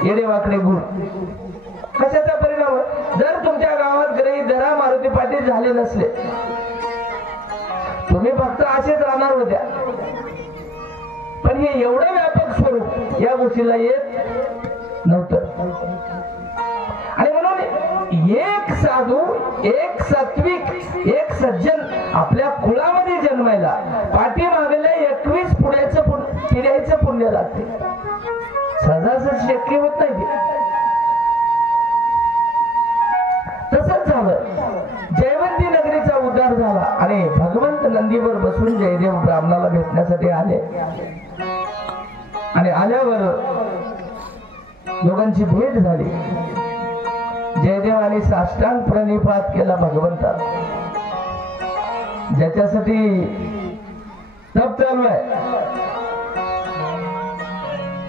येडेवाकडे गुण. कशाचा परिणाम? जर तुमच्या गावात ग्रही धरा मारुती पाटील झाले नसले, तुम्ही फक्त असेच राहणार होत्या. पण हे एवढं व्यापक स्वरूप या गोष्टीला येत नव्हतं. आणि म्हणून एक साधू, एक सात्विक, एक सज्जन आपल्या कुळामध्ये जन्मायला पाठीमागल्या 21 पिढ्याचं पुण्य लागते. सहजासहज शक्य होत नाही. तसंच झालं. जयवंती नगरीचा उद्धार झाला आणि भगवंत नंदीवर बसून जयदेव ब्राह्मणाला भेटण्यासाठी आले. आणि आल्यावर दोघांची भेट झाली. जयदेवाने साष्टांग प्रणिपात केला भगवंता, ज्याच्यासाठी तप चालू आहे.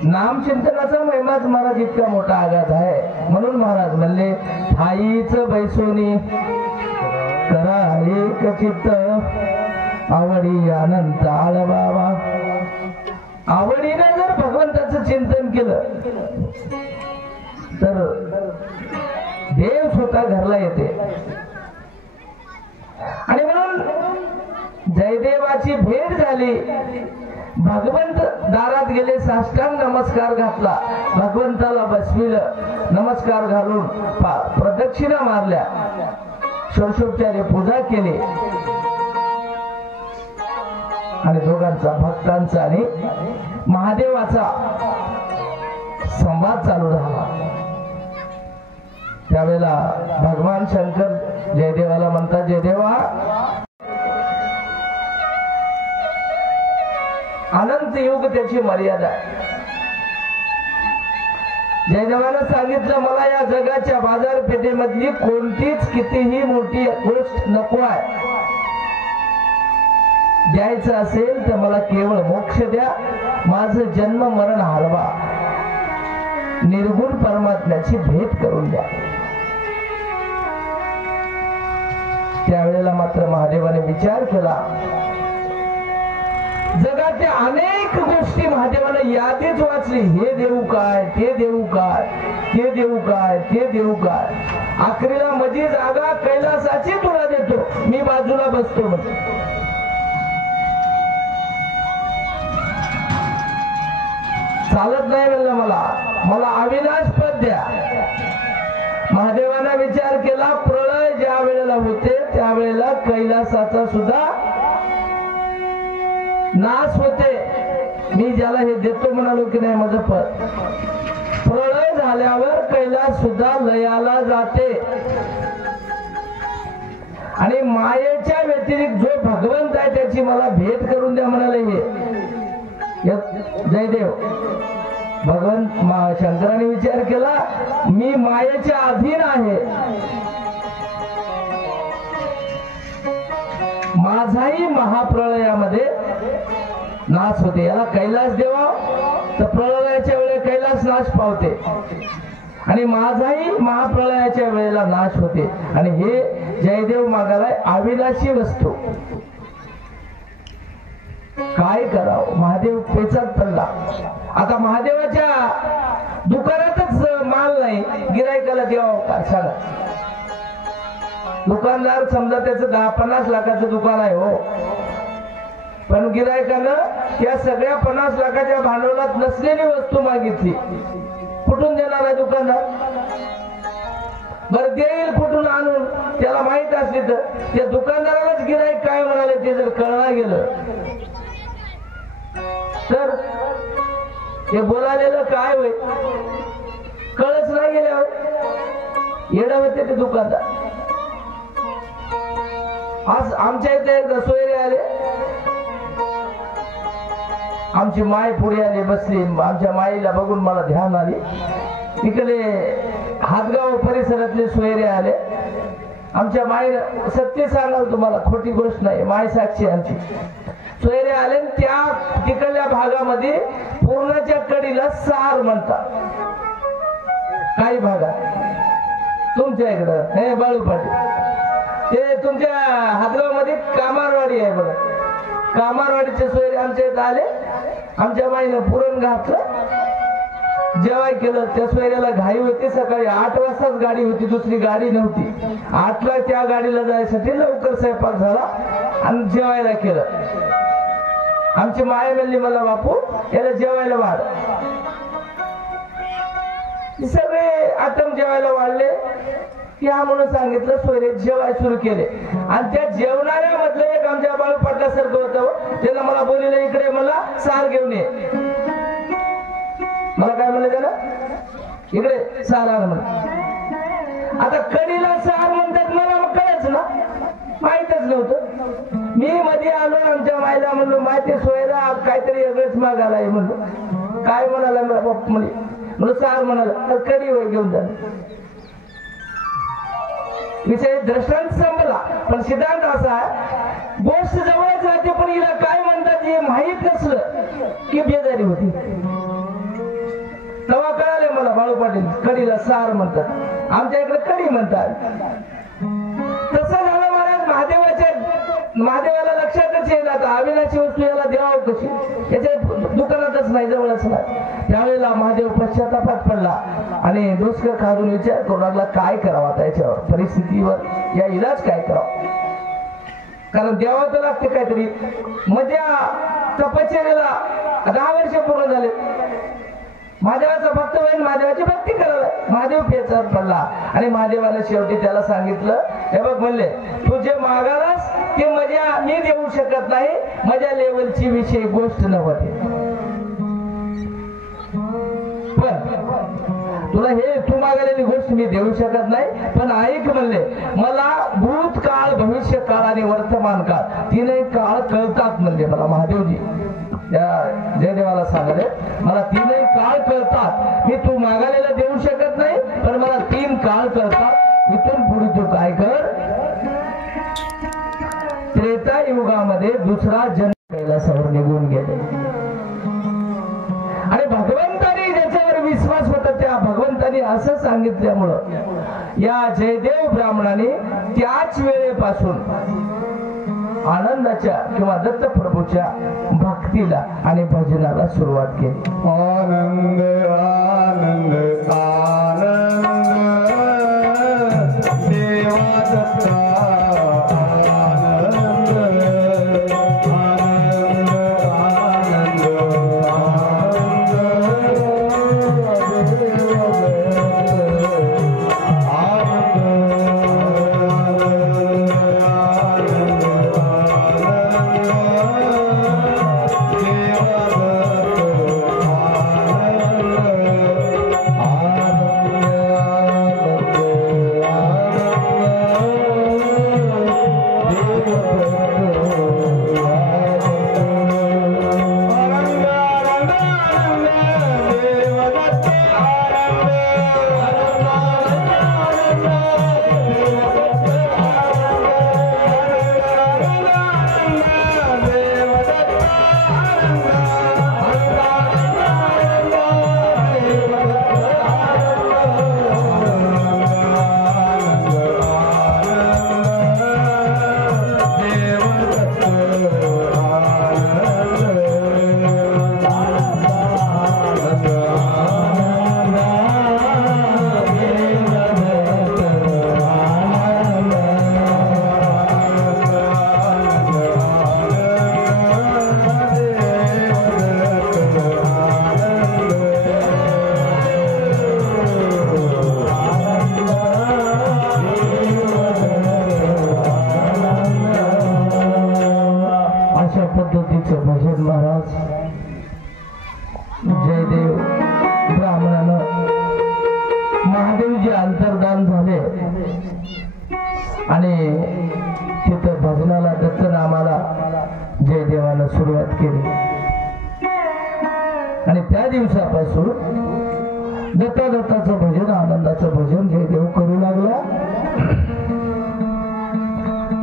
नामचिंतनाचा महिमाच महाराज इतका मोठा आघात आहे. म्हणून महाराज म्हणले, ठाईच बैसोनी करा एक चित्त, आवडी अनंत आळ बाबा. आवडीने जर भगवंताचं चिंतन केलं तर देव स्वतः घरला येते. आणि म्हणून जयदेवाची भेट झाली. भगवंत दारात गेले, साष्टांग नमस्कार घातला, भगवंताला बसविलं, नमस्कार घालून प्रदक्षिणा मारल्या, षोडशोपचारे पूजा केली. आणि दोघांचा, भक्तांचा आणि महादेवाचा संवाद चालू झाला. त्यावेळेला भगवान शंकर जयदेवाला म्हणतात, जयदेवा, अनंत युग त्याची मर्यादा आहे. जयदेवानं सांगितलं, मला या जगाच्या बाजारपेठेमधली कोणतीच कितीही मोठी गोष्ट नको आहे. द्यायचं असेल तर मला केवळ मोक्ष द्या, माझं जन्म मरण हरवा, निर्गुण परमात्म्याची भेट करून द्या. त्यावेळेला मात्र महादेवाने विचार केला. जगातल्या अनेक गोष्टी महादेवाने यादीच वाचली. हे देऊ काय, ते देऊ काय, ते देऊ काय, ते देऊ काय. आखरीला माझी जागा कैलासाची तुला देतो, मी बाजूला बसतो म्हणतो. चालत नाही म्हणलं, मला अविनाश पद द्या. महादेवाने विचार केला, प्रळय ज्या वेळेला होते त्यावेळेला कैलासाचा सुद्धा नाश होते. मी ज्याला हे देतो म्हणालो की नाही माझं पद, प्रळय झाल्यावर कैलास सुद्धा लयाला जाते. आणि मायेच्या व्यतिरिक्त जो भगवंत आहे त्याची मला भेट करून द्या म्हणाले. हे जयदेव भगवंत शंकराने विचार केला, मी मायेच्या अधीन आहे, माझाही महाप्रळयामध्ये नाश होते. याला कैलास देवा तर प्रळयाच्या वेळेला कैलास नाश पावते आणि माझाही महाप्रळयाच्या वेळेला नाश होते. आणि हे जयदेव मागालाय अविनाशी वस्तू. काय करावं, महादेव पेचात पडला. आता महादेवाच्या दुकानातच माल नाही, गिरायकाला द्यावं का सांगा. दुकानदार समजा त्याचं 10-50 लाखाचं दुकान आहे हो, पण गिरायकानं त्या सगळ्या 50 लाखाच्या भांडवलात नसलेली वस्तू मागितली. कुठून देणार आहे दुकानदार? बरं देईल कुठून आणून? त्याला माहित असली तर त्या दुकानदारालाच गिरायक काय म्हणाले ते जर कळलं गेलं तर ते बोलालेलं काय होईल कळच नाही गेल्यावर येडा होते ते दुकानदार. आज आमच्या इथे एक सोयरे आले, आमची माय पुढे आली बसली. आमच्या माईला बघून मला ध्यान आली. इकडे हातगाव परिसरातले सोयरे आले. आमच्या माईला सत्य सांगाल तुम्हाला, खोटी गोष्ट नाही, माय साक्षी आमची. सोयरे आले, त्या तिकडल्या भागामध्ये पूर्णाच्या कडीला सार म्हणतात. काही भागात तुमच्या इकडं हे बाळूपाटी, ते तुमच्या हातगाव मध्ये कामारवाडी आहे बघा. कामारवाडीचे सोयरे आमच्या इथं आले. आमच्या माईनं पुरण घातलं, जेवाय केलं. त्या सोयऱ्याला घाई होती, सकाळी 8 वाजताच गाडी होती, दुसरी गाडी नव्हती. 8ला त्या गाडीला जायसाठी लवकर स्वयंपाक झाला आणि जेवायला केलं. आमची माया म्हणली मला बापू याला जेवायला वाढ. सगळे आटम जेवायला वाढले की हा म्हणून सांगितलं सोयरे जेवाय सुरू केले. आणि त्या जेवणाऱ्या मधलं एक आमच्या बाळू पाटलासारखं होतं. त्याला मला बोलले इकडे मला सार घेऊन ये. मला काय म्हणलं त्याला इकडे सार आण म्हणून. आता कढीला सार म्हणतात मला मग कळच ना माहितच नव्हतं. मी मध्ये आलो आमच्या मायला म्हणलो माहिती सोयरा काहीतरी वेगळंच मागायला म्हणलो. काय म्हणाला बाप म्हणलं सार म्हणाला कढी वय घेऊन जा. विषय दृष्टांत संपला. पण सिद्धांत असा आहे गोष्ट जवळच राहते पण हिला काय म्हणतात हे माहित नसलं की बेजारी होती. तेव्हा कळाले मला बाळू पाटील कढीला सार म्हणतात. आमच्या इकडे कढी म्हणतात. तसं झालं महाराज महादेवाला लक्षातच येईल आता अविनाशी वस्तू याला द्यावं कशी. याच्या दुकानातच नाही जवळच नाही. त्यावेळेला महादेव पश्चातापात पडला आणि डोसकर खाजून विचार करू लागला काय करावा त्याच्यावर परिस्थितीवर या इलाज काय करावा. कारण द्यावं तर लागते काहीतरी. माझ्या तपश्चर्येला 10 वर्ष पूर्ण झाले. महादेवाचा भक्त होईल महादेवाची भक्ती करायला. महादेव पेचावर पडला आणि महादेवाने शेवटी त्याला सांगितलं हे बघ म्हणले तू जे मागालास ते मजा मी देऊ शकत नाही. माझ्या लेवलची विषय गोष्ट नव्हती. पण तुला हे तू मागलेली गोष्ट मी देऊ शकत नाही. पण ऐक म्हणले मला भूतकाळ भविष्य काळ आणि वर्तमान काळ तीनही काळ कळतात म्हणले मला महादेवजी. त्या जयदेवाला सांगले मला तीनही काळ कळतात. मी तू मागायला देऊ शकत नाही पण मला 3 काळ कळतात. इथून पुढे तू काय कर. त्रेता युगामध्ये दुसरा जन्म कैलासावर निघून गेले आणि भगवंताने ज्याच्यावर विश्वास होता त्या भगवंताने असं सांगितल्यामुळं या जयदेव ब्राह्मणाने त्याच वेळेपासून आनंदाच्या किंवा दत्त प्रभूच्या भक्तीला आणि भजनाला सुरुवात केली. आनंद आनंद आनंद देवा दत्ता आनंद आनंद आनंद आणि तिथं भजनाला दत्तनामाला जयदेवानं सुरुवात केली आणि त्या दिवसापासून दत्ताचं भजन आनंदाचं भजन जयदेव करू लागला.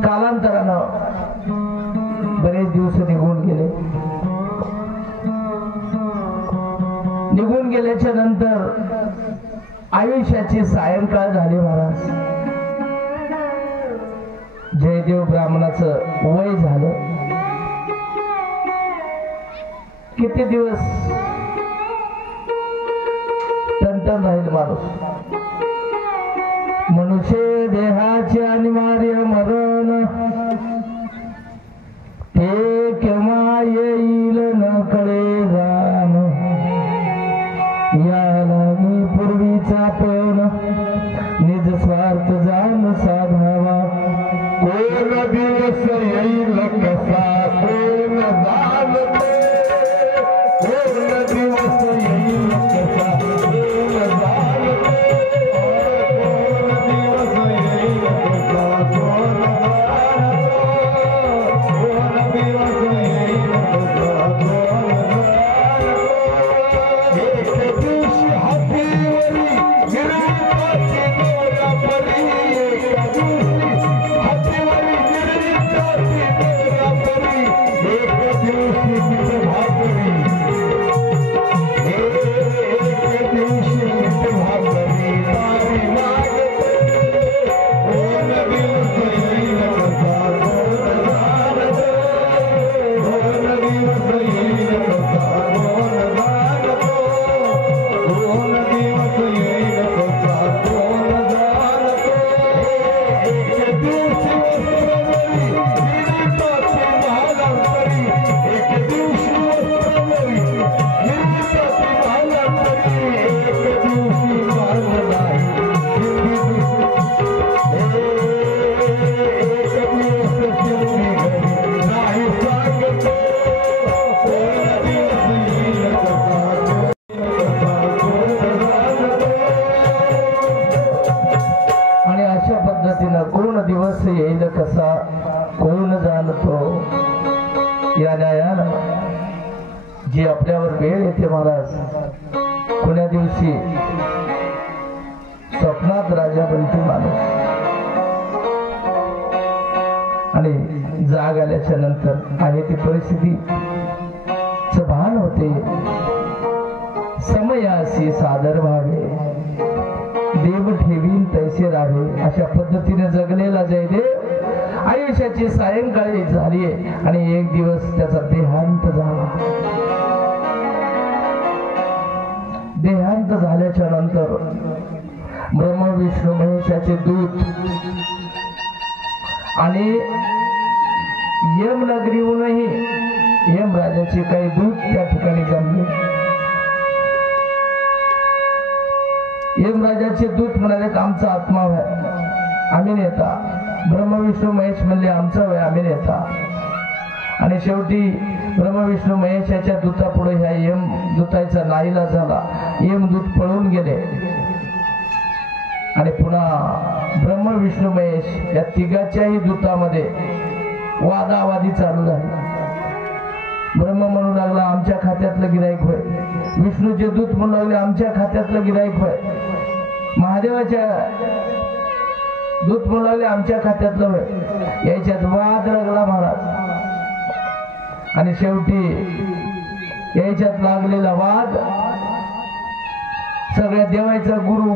कालांतरानं बरेच दिवस निघून गेले. निघून गेल्याच्या नंतर आयुष्याची सायंकाळ झाली. महाराज जयदेव ब्राह्मणाचं वय झालं. किती दिवस टंटन राहील माणूस. मनुष्य देहाचे अनिवार्य मरण ते केव्हा येईल दिवस येईल कसा कोण जाणते कोण दिवस येईल कसा कोण जाणते कोण दिवस येईल कसा कोण जाणतो कोण दिवस येईल कसा कोण जाणतो एक दिवशी हातीवरी गिरविताची दोरा परी एक दिवशी हातीवरी गिरविताची दोरा परी एक दिवशी मीठ भाकरी एक दिवशी मीठ भाकरी तारी मागते कोण दिवस येईल कसा कोण जाणते कोण दिवस येईल कसा कोण जाणतो कोण दिवस येईल कसा कोण जाणतो एक दिवशी वस्त्रवरी गिरीताची महालांतरी एक दिवशी वस्त्रवरी गिरीताची महालांतरी एक दिवशी मार्ग नाही एक दिवस शेवटी घरी नाही सांगतो कोण दिवस येईल कसा कोण जाणतो आणि अशा पद्धतीनं कोण दिवस येईल कसा कोण जाणतो या न्यायानं जी आपल्यावर वेळ येते महाराज कोण्या दिवशी स्वप्नात राजा बनते माणूस आणि जाग आल्याच्या नंतर आहे ती परिस्थिती भान होते समयासी सादर व्हावे देव ठेवीन तैसे राहावे अशा पद्धतीने जगलेला जयदेव आयुष्याची सायंकाळी झाली आणि एक दिवस त्याचा देहांत झाला देहांत झाल्याच्या नंतर ब्रह्म विष्णू महेशाचे दूत आणि यमनगरीहूनही यमराजाचे काही दूत त्या ठिकाणी जमले यमराजाचे दूत म्हणाले आमचा आत्मा होय आम्ही नेता ब्रह्म विष्णू महेश म्हणले आमचा होय आम्ही नेता आणि शेवटी ब्रह्म विष्णू महेशाच्या दूतापुढे ह्या यम दूताचा नाईलाज झाला यमदूत पळून गेले आणि पुन्हा ब्रह्म विष्णू महेश या तिघाच्याही दूतामध्ये वादावादी चालू झाली ब्रह्म म्हणू लागला आमच्या खात्यातलं गिराईक होय विष्णूचे दूत म्हणू लागले आमच्या खात्यातलं गिराईक होय महादेवाच्या दूत म्हणू लागले आमच्या खात्यातलं होय याच्यात वाद लागला महाराज आणि शेवटी याच्यात लागलेला वाद सगळ्या देवाचा गुरु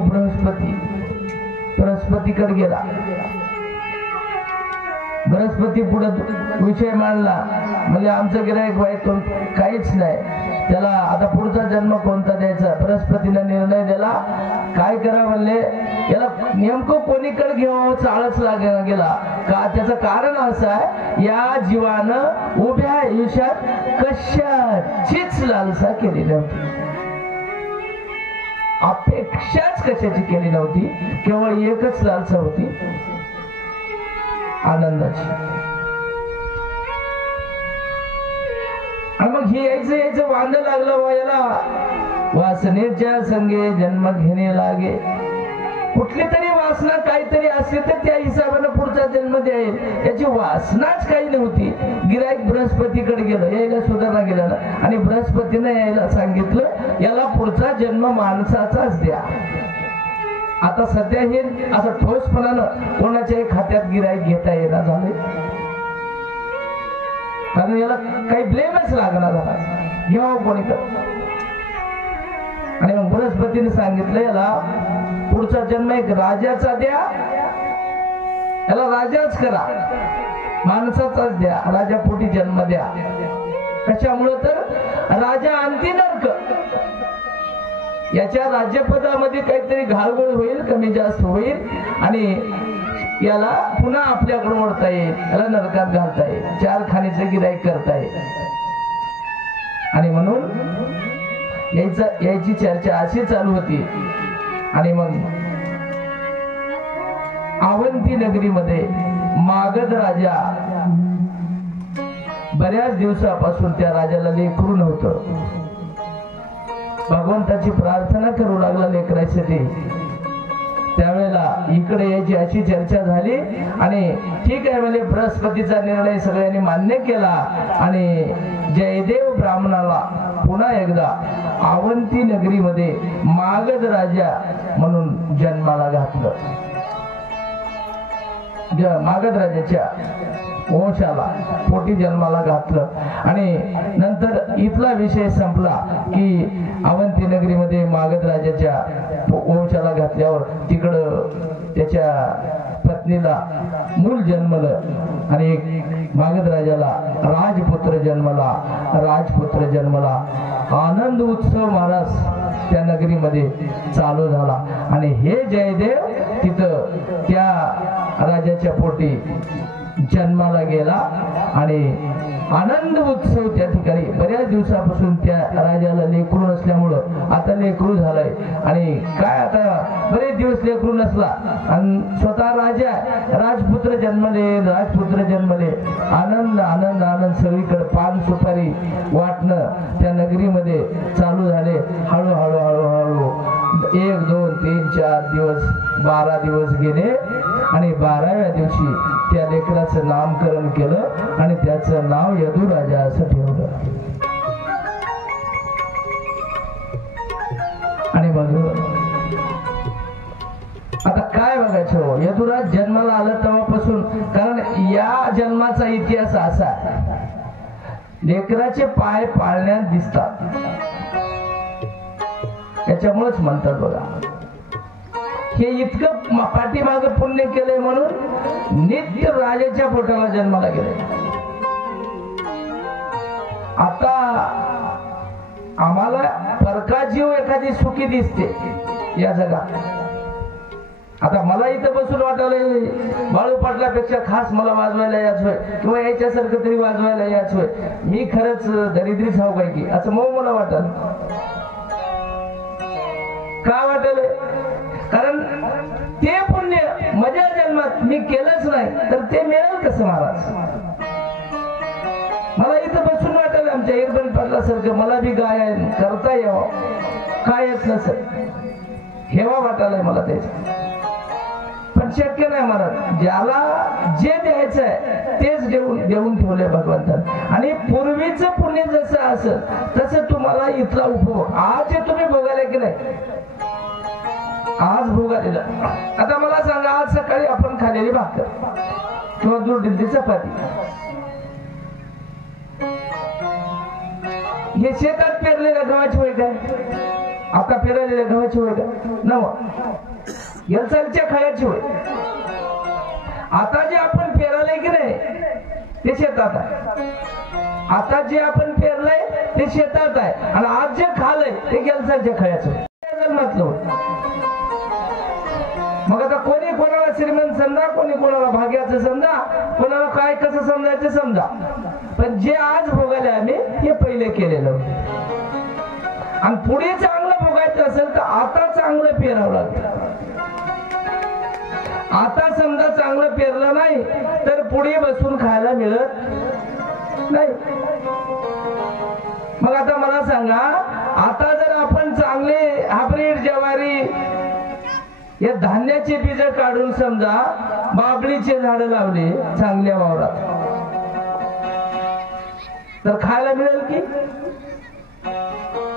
बृहस्पतीकडे गेला बृहस्पती पुढे विषय मांडला म्हणजे आमचं गिराईक वाईट काहीच नाही त्याला आता पुढचा जन्म कोणता द्यायचा बृहस्पतीने निर्णय दिला काय करा म्हणले याला नेमकं कोणीकडे घेऊन चाळच गेला का त्याचं कारण असं आहे या जीवानं उभ्या आयुष्यात कशाचीच लालसा केली नव्हती अपेक्षाच कशाची केली नव्हती केवळ एकच लालसा होती आनंदाची आणि मग हे यायचं वांद लागलं याला वासनेच्या संगे जन्म घेणे लागे कुठली तरी वासना काहीतरी असली तर त्या हिशोबाने पुढचा जन्म द्यायला याची वासनाच काही नव्हती गिराईक बृहस्पतीकडे गेलं यायला सुधारणा गेला आणि बृहस्पतीने यायला सांगितलं याला पुढचा जन्म माणसाचाच द्या आता सध्या हे असं ठोसपणानं कोणाच्याही खात्यात गिराईक घेता येणार झाले कारण याला काही ब्लेमच लागणार झाला घ्यावं कोणीकडे आणि मग बृहस्पतीने सांगितलं याला पुढचा जन्म एक राजाचा द्या याला राजाच करा माणसाचाच द्या राजापोटी जन्म द्या कशामुळे तर राजा आणती नरक याच्या राज्यपदामध्ये काहीतरी घालगोळ होईल कमी जास्त होईल आणि याला पुन्हा आपल्याकडे ओढता येईल याला नरकात घालता येईल चार खाणीचं गिराईक करता येईल आणि म्हणून याची चर्चा अशी चालू होती आणि मग अवंती नगरीमध्ये मागध राजा बऱ्याच दिवसापासून त्या राजाला लेकरू नव्हतं. भगवंताची प्रार्थना करू लागला लेकरासाठी. त्यावेळेला इकडे यायची अशी चर्चा झाली आणि ठीक आहे म्हणजे बृहस्पतीचा निर्णय सगळ्यांनी मान्य केला आणि जयदेव ब्राह्मणाला पुन्हा एकदा अवंती नगरीमध्ये मागध राजा म्हणून जन्माला घातलं. मागध राजाच्या वंशाला पोटी जन्माला घातलं आणि नंतर इथला विषय संपला की अवंती नगरीमध्ये मागध राजाच्या वंशाला घातल्यावर तिकडं त्याच्या पत्नीला मूल जन्मलं आणि मागध राजाला राजपुत्र जन्मला. आनंद उत्सव महाराज त्या नगरीमध्ये चालू झाला आणि हे जयदेव तिथं त्या राजाच्या पोटी जन्माला गेला आणि आनंद उत्सव त्या ठिकाणी बऱ्याच दिवसापासून त्या राजाला लेकरू नसल्यामुळं आता लेकरू झालंय आणि काय आता बरेच दिवस लेकरू नसला आणि स्वतः राजा राजपुत्र जन्मले. आनंद आनंद आनंद सगळीकडे पान सुपारी वाटणं त्या नगरीमध्ये चालू झाले. हळूहळू 1 2 3 4 दिवस 12 दिवस गेले आणि 12व्या दिवशी त्या लेकराचं नामकरण केलं आणि त्याचं नाव यदुराजा असं ठेवलं. आणि मग आता काय बघायचं हो, यदुराज जन्माला आलं तेव्हापासून, कारण या जन्माचा इतिहास असा आहे, लेकराचे पाय पाळण्यात दिसतात याच्यामुळेच म्हणतात बघा, हे इतकं पाठीमागे पुण्य केलंय म्हणून नित्य राजाच्या पोटाला जन्माला गेले. आता आम्हाला परका जीव एखादी सुखी दिसते या जगात. आता मला इथं बसून वाटायला बाळू पाटलापेक्षा खास मला वाजवायला याच होय किंवा याच्यासारखं तरी वाजवायला याच होय, मी खरंच दरिद्रीच हाव काय की असं मग मला वाटल. का वाटल? कारण ते पुण्य माझ्या जन्मात मी केलंच नाही तर ते मिळेल कसं महाराज. मला इथं बसून वाटलं आमच्या इरबन पाटलासारखं मला बी गायन करता यावं, काय येत नसेल हेवा वाटायलाय मला त्याचं, पण शक्य नाही महाराज. ज्याला जे द्यायचं आहे तेच देऊन ठेवलंय भगवंताने. आणि पूर्वीचं पुण्य जसं असेल तसं तुम्हाला इथला उपभोग आज जे तुम्ही भोगायला की नाही, आज भोगालेलं. आता मला सांगा, आज सकाळी आपण खाल्लेली भाकर किंवा दूध दिली चपाती, हे शेतात पेरलेल्या गव्हाची होय काय? आता पेरलेल्या गव्हाची होय काय? नव याच्या खायची होय. आता जे आपण पेरलंय की नाही ते शेतात आहे. आता जे आपण पेरलंय ते शेतात आहे आणि आज जे खालंय ते गेलसालच्या खायचं जन्मातलं. मग आता कोणी कोणाला श्रीमंत समजा, कोणी कोणाला भाग्याचं समजा, कोणाला काय कसं समजायचं समजा, पण जे आज भोगायला आम्ही हे पहिले केलेलं. आणि पुढे चांगलं भोगायचं असेल तर आता चांगलं पेरावं लागतं. आता समजा चांगलं पेरलं नाही तर पुढे बसून खायला मिळत नाही. मग आता मला सांगा, आता जर आपण चांगले हायब्रिड ज्वारी या धान्याचे बीज काढून समजा बाबळीचे झाड लावले चांगल्या वावरात तर खायला मिळेल की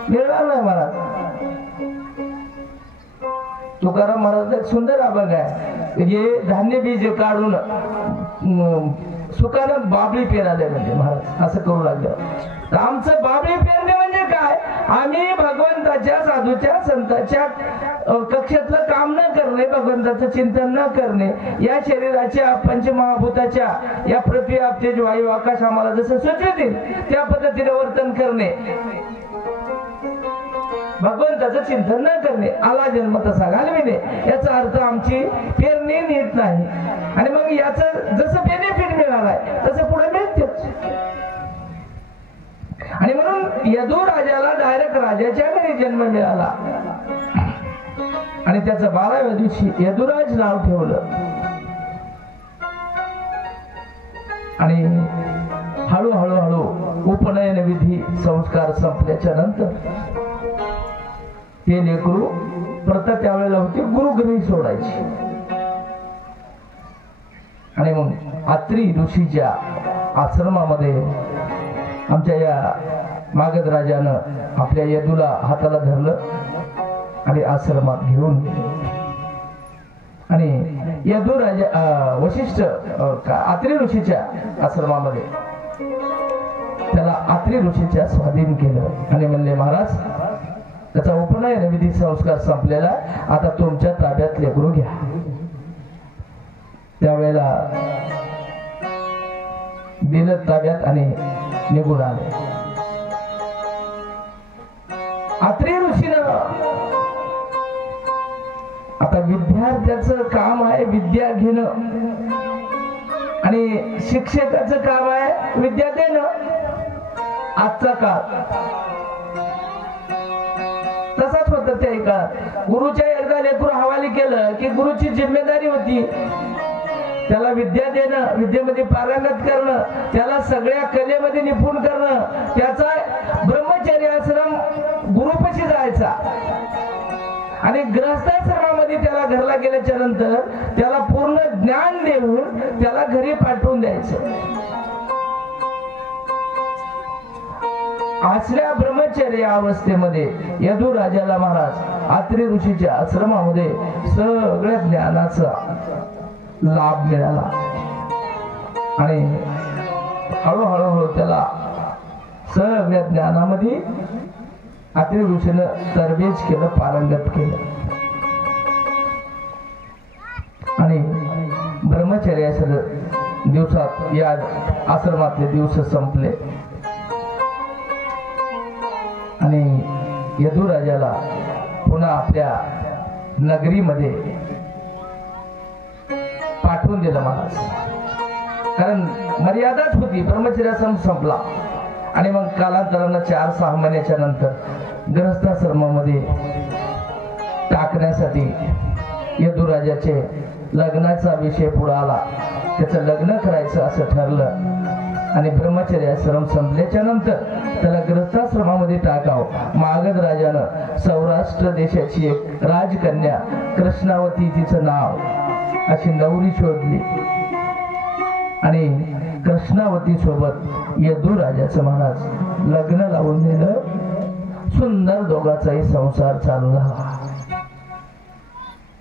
मिळणार नाही महाराज. तुकाराम महाराज एक सुंदर अभंग आहे, हे धान्य बीज काढून सुकानं बाबळी पेराले म्हणजे महाराज असं करू लागलं. तर आमचं बाबळी पेरणे म्हणजे काय? आम्ही भगवंताच्या साधूच्या संताच्या कक्षेतलं काम न करणे, भगवंताचं चिंतन न करणे, या शरीराच्या पंचमहाभूताच्या या पृथ्वी आप तेज वायू आकाश आम्हाला जसं सुचवतील त्या पद्धतीने वर्तन करणे, भगवंताचं चिंतन न करणे, आला जन्म तसा घालविणे. याचा अर्थ आमची पेरणी नीट नाही. आणि मग याचं जसं बेनिफिट मिळालाय तसं पुढे मिळतेच. आणि म्हणून यदू राजाला डायरेक्ट राजाच्या घरी जन्म मिळाला आणि त्याचं 12व्या दिवशी यदुराज नाव ठेवलं. आणि हळूहळू उपनयन विधी संस्कार संपल्याच्या नंतर ते लेकरू प्रथा त्यावेळेला होती गुरुगृही सोडायची आणि मग आत्री ऋषीच्या आश्रमामध्ये आमच्या या मागध राजानं आपल्या यदूला हाताला धरलं आणि आश्रमात घेऊन गेले आणि यदू राजा वशिष्ठ आत्री ऋषीच्या आश्रमामध्ये त्याला आत्री ऋषीच्या स्वाधीन केलं आणि म्हणले महाराज त्याचा उपनयन विधी संस्कार संपलेला आता तुमच्या ताब्यात लेकरू घ्या. त्यावेळेला दिलं ताब्यात आणि निघून आले. आत्री ऋषीनं आता विद्यार्थ्याचं काम आहे विद्या घेणं आणि शिक्षकाचं काम आहे विद्या देणं. आजचा काळ तसाच होता. त्या काळात गुरुच्या एकदा लेकरू हवाली केलं की गुरुची जिम्मेदारी होती त्याला विद्या देणं, विद्येमध्ये पारंगत करणं, त्याला सगळ्या कलेमध्ये निपुण करणं. त्याचा ब्रह्मचर्य आश्रम गुरुपाशी जायचा आणि गृहस्थाश्रमामध्ये त्याला घरला गेल्याच्या नंतर त्याला पूर्ण ज्ञान देऊन त्याला घरी पाठवून द्यायचं. असल्या ब्रह्मचर्य अवस्थेमध्ये यदू राजाला महाराज आत्री ऋषीच्या आश्रमामध्ये सगळ्या ज्ञानाचा लाभ मिळाला आणि हळूहळू त्याला सगळ्या ज्ञानामध्ये आत्री ऋषीनं तरबेज केलं, पारंगत केलं आणि ब्रह्मचर्याच्या दिवसात या आश्रमातले दिवस संपले आणि यदू राजाला पुन्हा आपल्या नगरीमध्ये पाठवून दिलं महाराज. कारण मर्यादाच होती, ब्रह्मचर्याश्रम संपला आणि मग कालांतरानं 4-6 महिन्याच्या नंतर गृहस्थाश्रमामध्ये टाकण्यासाठी यदू राजाचे लग्नाचा विषय पुढे आला. त्याचं लग्न करायचं असं ठरलं आणि ब्रह्मचर्याश्रम संपल्याच्या नंतर त्याला गृहस्थाश्रमामध्ये टाकावं. मागध राजानं सौराष्ट्र देशाची एक राजकन्या कृष्णावती तिचं नाव अशी नवरी शोधली आणि कृष्णावती सोबत यदू राजाचं महाराज लग्न लावून दिलं. सुंदर दोघाचाही संसार चालू झाला.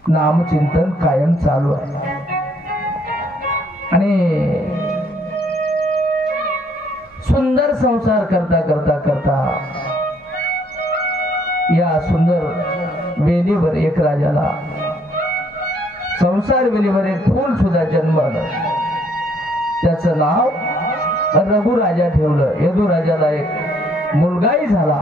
नामचिंतन कायम चालू आहे आणि सुंदर संसार करता करता करता या सुंदर वेलीवर एक राजाला संसार वेलीवर एक फूल सुद्धा जन्मलं. त्याचं नाव रघुराजा ठेवलं. यदू राजाला एक मुलगाही झाला,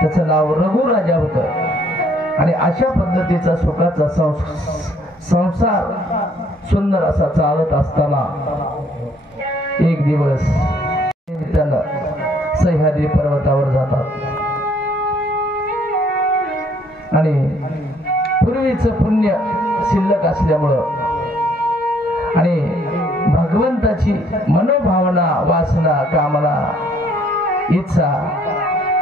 त्याचं नाव रघुराजा होतं आणि अशा पद्धतीचा सुखाचा संसार सुंदर असा चालत असताना एक दिवस त्यानं सह्याद्री पर्वतावर जातात आणि पूर्वीचं पुण्य शिल्लक असल्यामुळं आणि भगवंताची मनोभावना, वासना, कामना, इच्छा,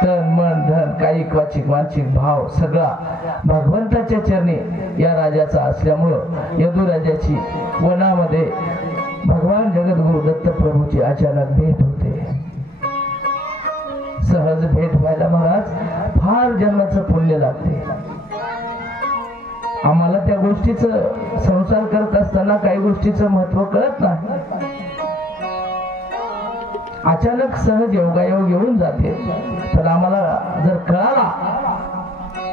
तन मन धन कायिक वाचिक मानसिक भाव सगळा भगवंताच्या चरणी या राजाचा असल्यामुळं यदू राजाची वनामध्ये भगवान जगद्गुरु दत्त प्रभूची अचानक भेट होते. सहज भेट व्हायला महाराज फार जन्माचं पुण्य लागते. आम्हाला त्या गोष्टीचं संसार करत असताना काही गोष्टीचं महत्व कळत नाही. अचानक सहज योगायोग येऊन जाते, पण आम्हाला जर कळाला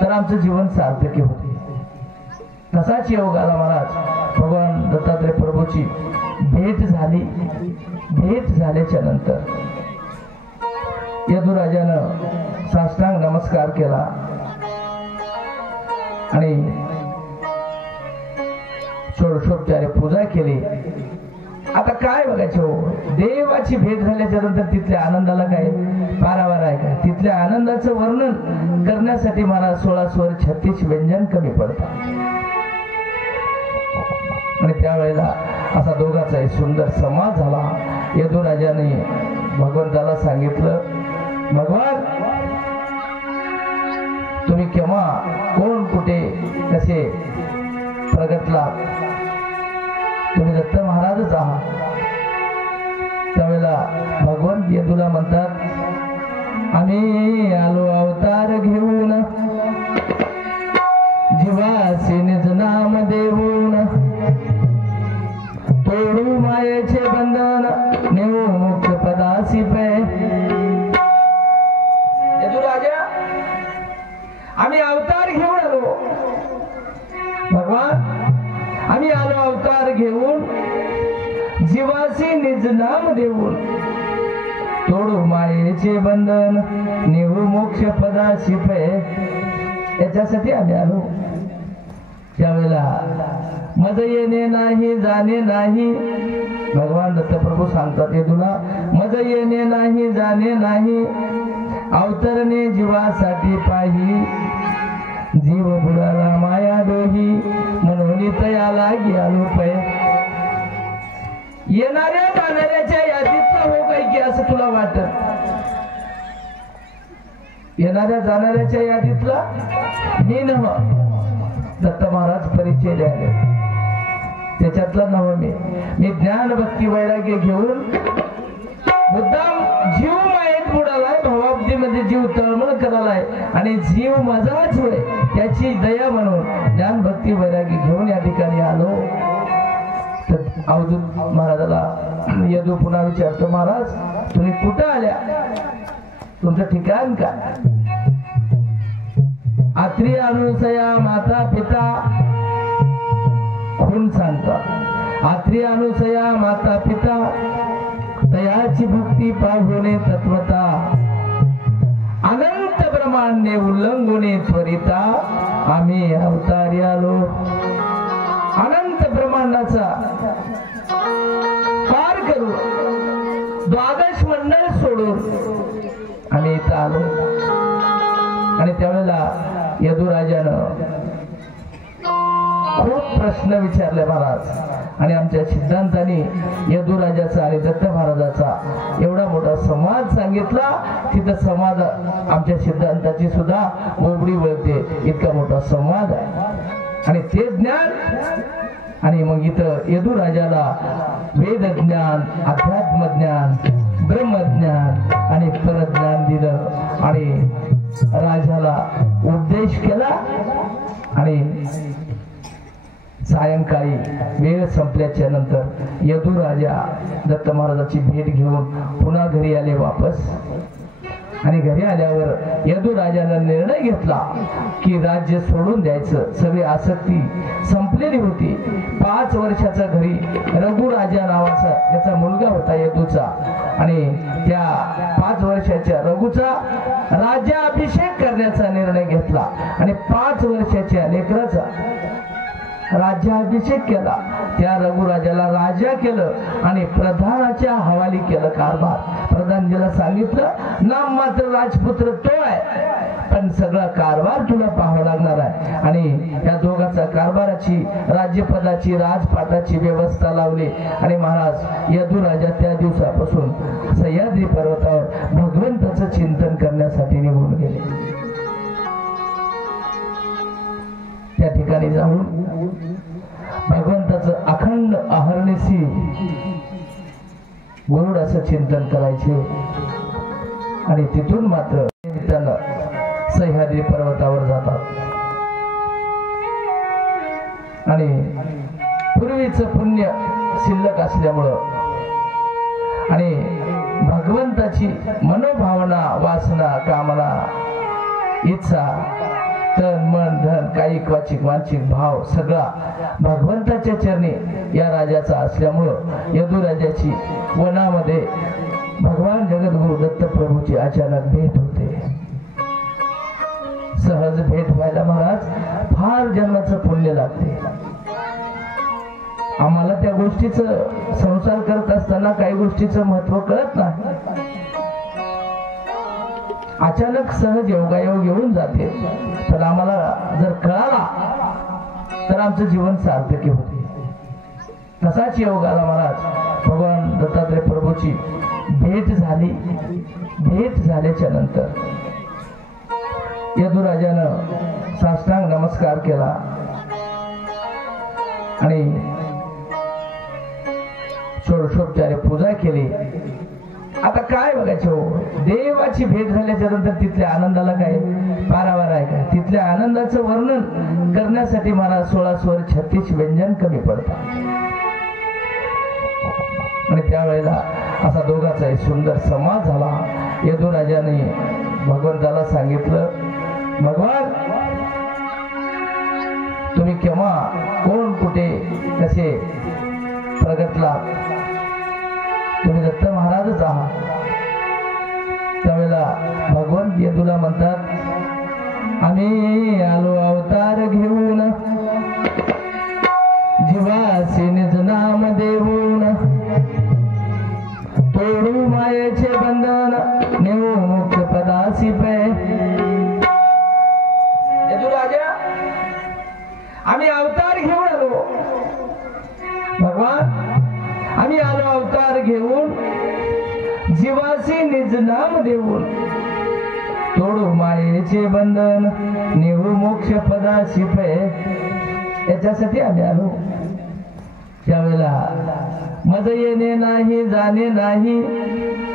तर आमचं जीवन सार्थकी होते. तसाच योग आला महाराज. भगवान दत्तात्रय प्रभूची भेट झाली. भेट झाल्याच्या नंतर यदू राजानं साष्टांग नमस्कार केला आणि षोडशोपचारे पूजा केली. आता काय बघायचं हो, देवाची भेट झाल्याच्या नंतर तिथल्या आनंदाला काय पारावार आहे का? तिथल्या आनंदाचं वर्णन करण्यासाठी मला 16 स्वर 36 व्यंजन कमी पडतात आणि त्यावेळेला असा दोघांचाही सुंदर संवाद झाला. यदुराजाने भगवंताला सांगितलं, भगवान तुम्ही केव्हा कोण कुठे कसे प्रगटला, तुम्ही दत्त महाराजच आहात. त्यावेळेला भगवंत यदूला म्हणतात, आम्ही आलो अवतार घेऊन, जीवासी निज नाम देऊन, तोडू मायेचे बंधन, नेऊ मुक्त पदासी पे. यदुराजा आम्ही अवतार घेऊन आलो, भगवान आम्ही आलो अवतार घेऊन, जीवासी निज नाम देऊन, तोडू मायेचे बंधन, नेऊ मोक्ष पदासी पे. याच्यासाठी आम्ही आलो. त्यावेळेला मज येणे नाही जाणे नाही, भगवान दत्तप्रभू सांगतात यदूला, मज येणे नाही जाणे नाही, अवतरणे जीवासाठी पाही, जीव बुडाला माया दोही, म्हणून तयाला गेलो पै. येणाऱ्या जाणाऱ्याच्या यादीतला हो काय की असं तुला वाटत? येणाऱ्या जाणाऱ्याच्या यादीतला मी नव, दत्त महाराज परिचय द्यायला त्याच्यातला नव मी ज्ञान भक्ती वैराग्य घेऊन मुद्दाम जीव मायेत बुडालाय, भवाब्दीमध्ये जीव तळमळ करालाय आणि जीव माझाच होय त्याची दया म्हणून ज्ञान भक्ती वैराग्य घेऊन या ठिकाणी आलो. तर अवधूत महाराजाला यदू पुन्हा विचारतो, महाराज तुम्ही कुठं आल्या, तुमचं ठिकाण काय? आत्री अनुसया माता पिता खून सांगतात. आत्री अनुसया माता पिता, दयाची भक्ती पाहुणे तत्वता, अनंत ब्रह्मांडे उल्लंघुने त्वरिता, आम्ही अवतारी आलो. अनंत ब्रह्मांडाचा पार करू, द्वादश मंडळ सोडून आम्ही इथं आलो. आणि त्यावेळेला यदुराजानं खूप प्रश्न विचारले महाराज, आणि आमच्या सिद्धांतांनी यदुराजाचा आणि दत्त महाराजाचा एवढा मोठा संवाद सांगितला, तिथं संवाद आमच्या सिद्धांताची सुद्धा बोबडी वळते, इतका मोठा संवाद आहे. आणि ते ज्ञान, आणि मग इथं यदुराजाला वेद ज्ञान, अध्यात्म ज्ञान, ब्रह्मज्ञान आणि परज्ञान दिलं, आणि राजाला उपदेश केला. आणि सायंकाळी वेळ संपल्याच्या नंतर यदुराजा दत्त महाराजाची भेट घेऊन पुन्हा घरी आले वापस. आणि घरी आल्यावर यदुराजानं निर्णय घेतला की राज्य सोडून द्यायचं. सगळी आसक्ती संपलेली होती. 5 वर्षाचा घरी रघुराजा नावाचा याचा मुलगा होता यदूचा, आणि त्या 5 वर्षाच्या रघुचा राज्याभिषेक करण्याचा निर्णय घेतला, आणि 5 वर्षाच्या लेकराचा राज्याभिषेक केला. त्या रघुराजाला राजा केलं आणि प्रधानाच्या हवाली केलं कारभार. प्रधानजीला सांगितलं, नाम मात्र राजपुत्र तो आहे, पण सगळा कारभार तुला पाहावा लागणार आहे. आणि या दोघांचा कारभाराची, राज्यपदाची, राजपाटाची व्यवस्था लावली. आणि महाराज यदुराजा त्या दिवसापासून सह्याद्री पर्वतावर भगवंताचं चिंतन करण्यासाठी निघून गेले. त्या ठिकाणी जाऊन भगवंताचं अखंड अहर्निशी गोड असं चिंतन करायचे. आणि तिथून मात्र सह्याद्री पर्वतावर जातात. आणि पूर्वीचं पुण्य शिल्लक असल्यामुळं आणि भगवंताची मनोभावना, वासना, कामना, इच्छा, तन मन धन कायिक वाचिक मानसिक भाव सगळा भगवंताच्या चरणी या राजाचा असल्यामुळं यदुराजाची वनामध्ये भगवान जगद्गुरु दत्त प्रभूची अचानक भेट होते. सहज भेट व्हायला महाराज फार जन्माचं पुण्य लागते. आम्हाला त्या गोष्टीचं संसार करत असताना काही गोष्टीचं महत्व कळत नाही. अचानक सहज योगायोग येऊन जाते, पण आम्हाला जर कळाला तर आमचं जीवन सार्थकी होते. तसाच योग आला महाराज. भगवान दत्तात्रय प्रभूची भेट झाली. भेट झाल्याच्या नंतर यदुराजानं साष्टांग नमस्कार केला आणि षोडशोपचारे पूजा केली. आता काय बघायचं हो, देवाची भेट झाल्याच्या नंतर तिथल्या आनंदाला काय पारावार आहे का? तिथल्या आनंदाचं वर्णन करण्यासाठी मला 16 स्वर 36 व्यंजन कमी पडतात. आणि त्यावेळेला असा दोघाचा एक सुंदर संवाद झाला. यदुराजाने भगवंताला सांगितलं, भगवान तुम्ही केव्हा कोण कुठे कसे प्रगटला? तुम्ही दत्त महाराजच आहात. त्यावेळेला भगवंत यदूला म्हणतात, आम्ही आलो अवतार घेऊन, जीवासी निज नाम देऊन, तोडू मायेचे बंधन, नेऊ मुख्य पदासी पे. यदुराजा आम्ही अवतार घेऊन आलो. भगवान आम्ही आलो अवतार घेऊन, जीवासी निज नाम देऊन, तोडू मायेचे बंधन, नेऊ मोक्ष पदासी पे. याच्यासाठी आम्ही आलो. त्यावेळेला मज येणे नाही जाणे नाही.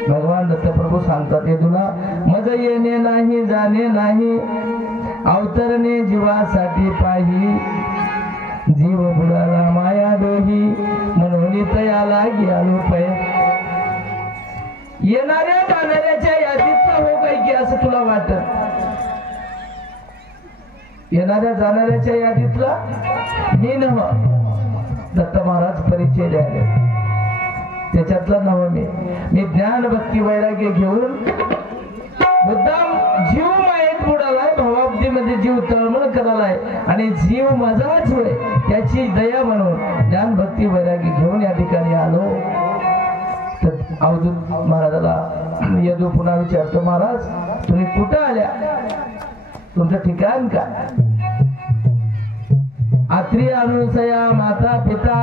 भगवान दत्तप्रभू सांगतात यदूला, मज येणे नाही जाणे नाही, अवतरणे जीवासाठी पाही, जीव बुडाला माया दोही, म्हणून तयाला गेलो पै. येणाऱ्या जाणाऱ्याच्या यादीतला हो काय की असं तुला वाटत? येणाऱ्या जाणाऱ्याच्या यादीतला मी नव. दत्त महाराज परिचय द्यायला त्याच्यातला नव मी ज्ञान भक्ती वैराग्य घेऊन मुद्दाम जीव मायेत बुडालाय, भवाब्दीमध्ये जीव तळमळ करालाय आणि जीव माझाच होय त्याची दया म्हणून ज्ञान भक्ती वैराग्य घेऊन या ठिकाणी आलो. तर अवधूत महाराजाला यदू पुन्हा विचारतो, महाराज तुम्ही कुठं आल्या? तुमचं ठिकाण काय? आत्री अनुसया माता पिता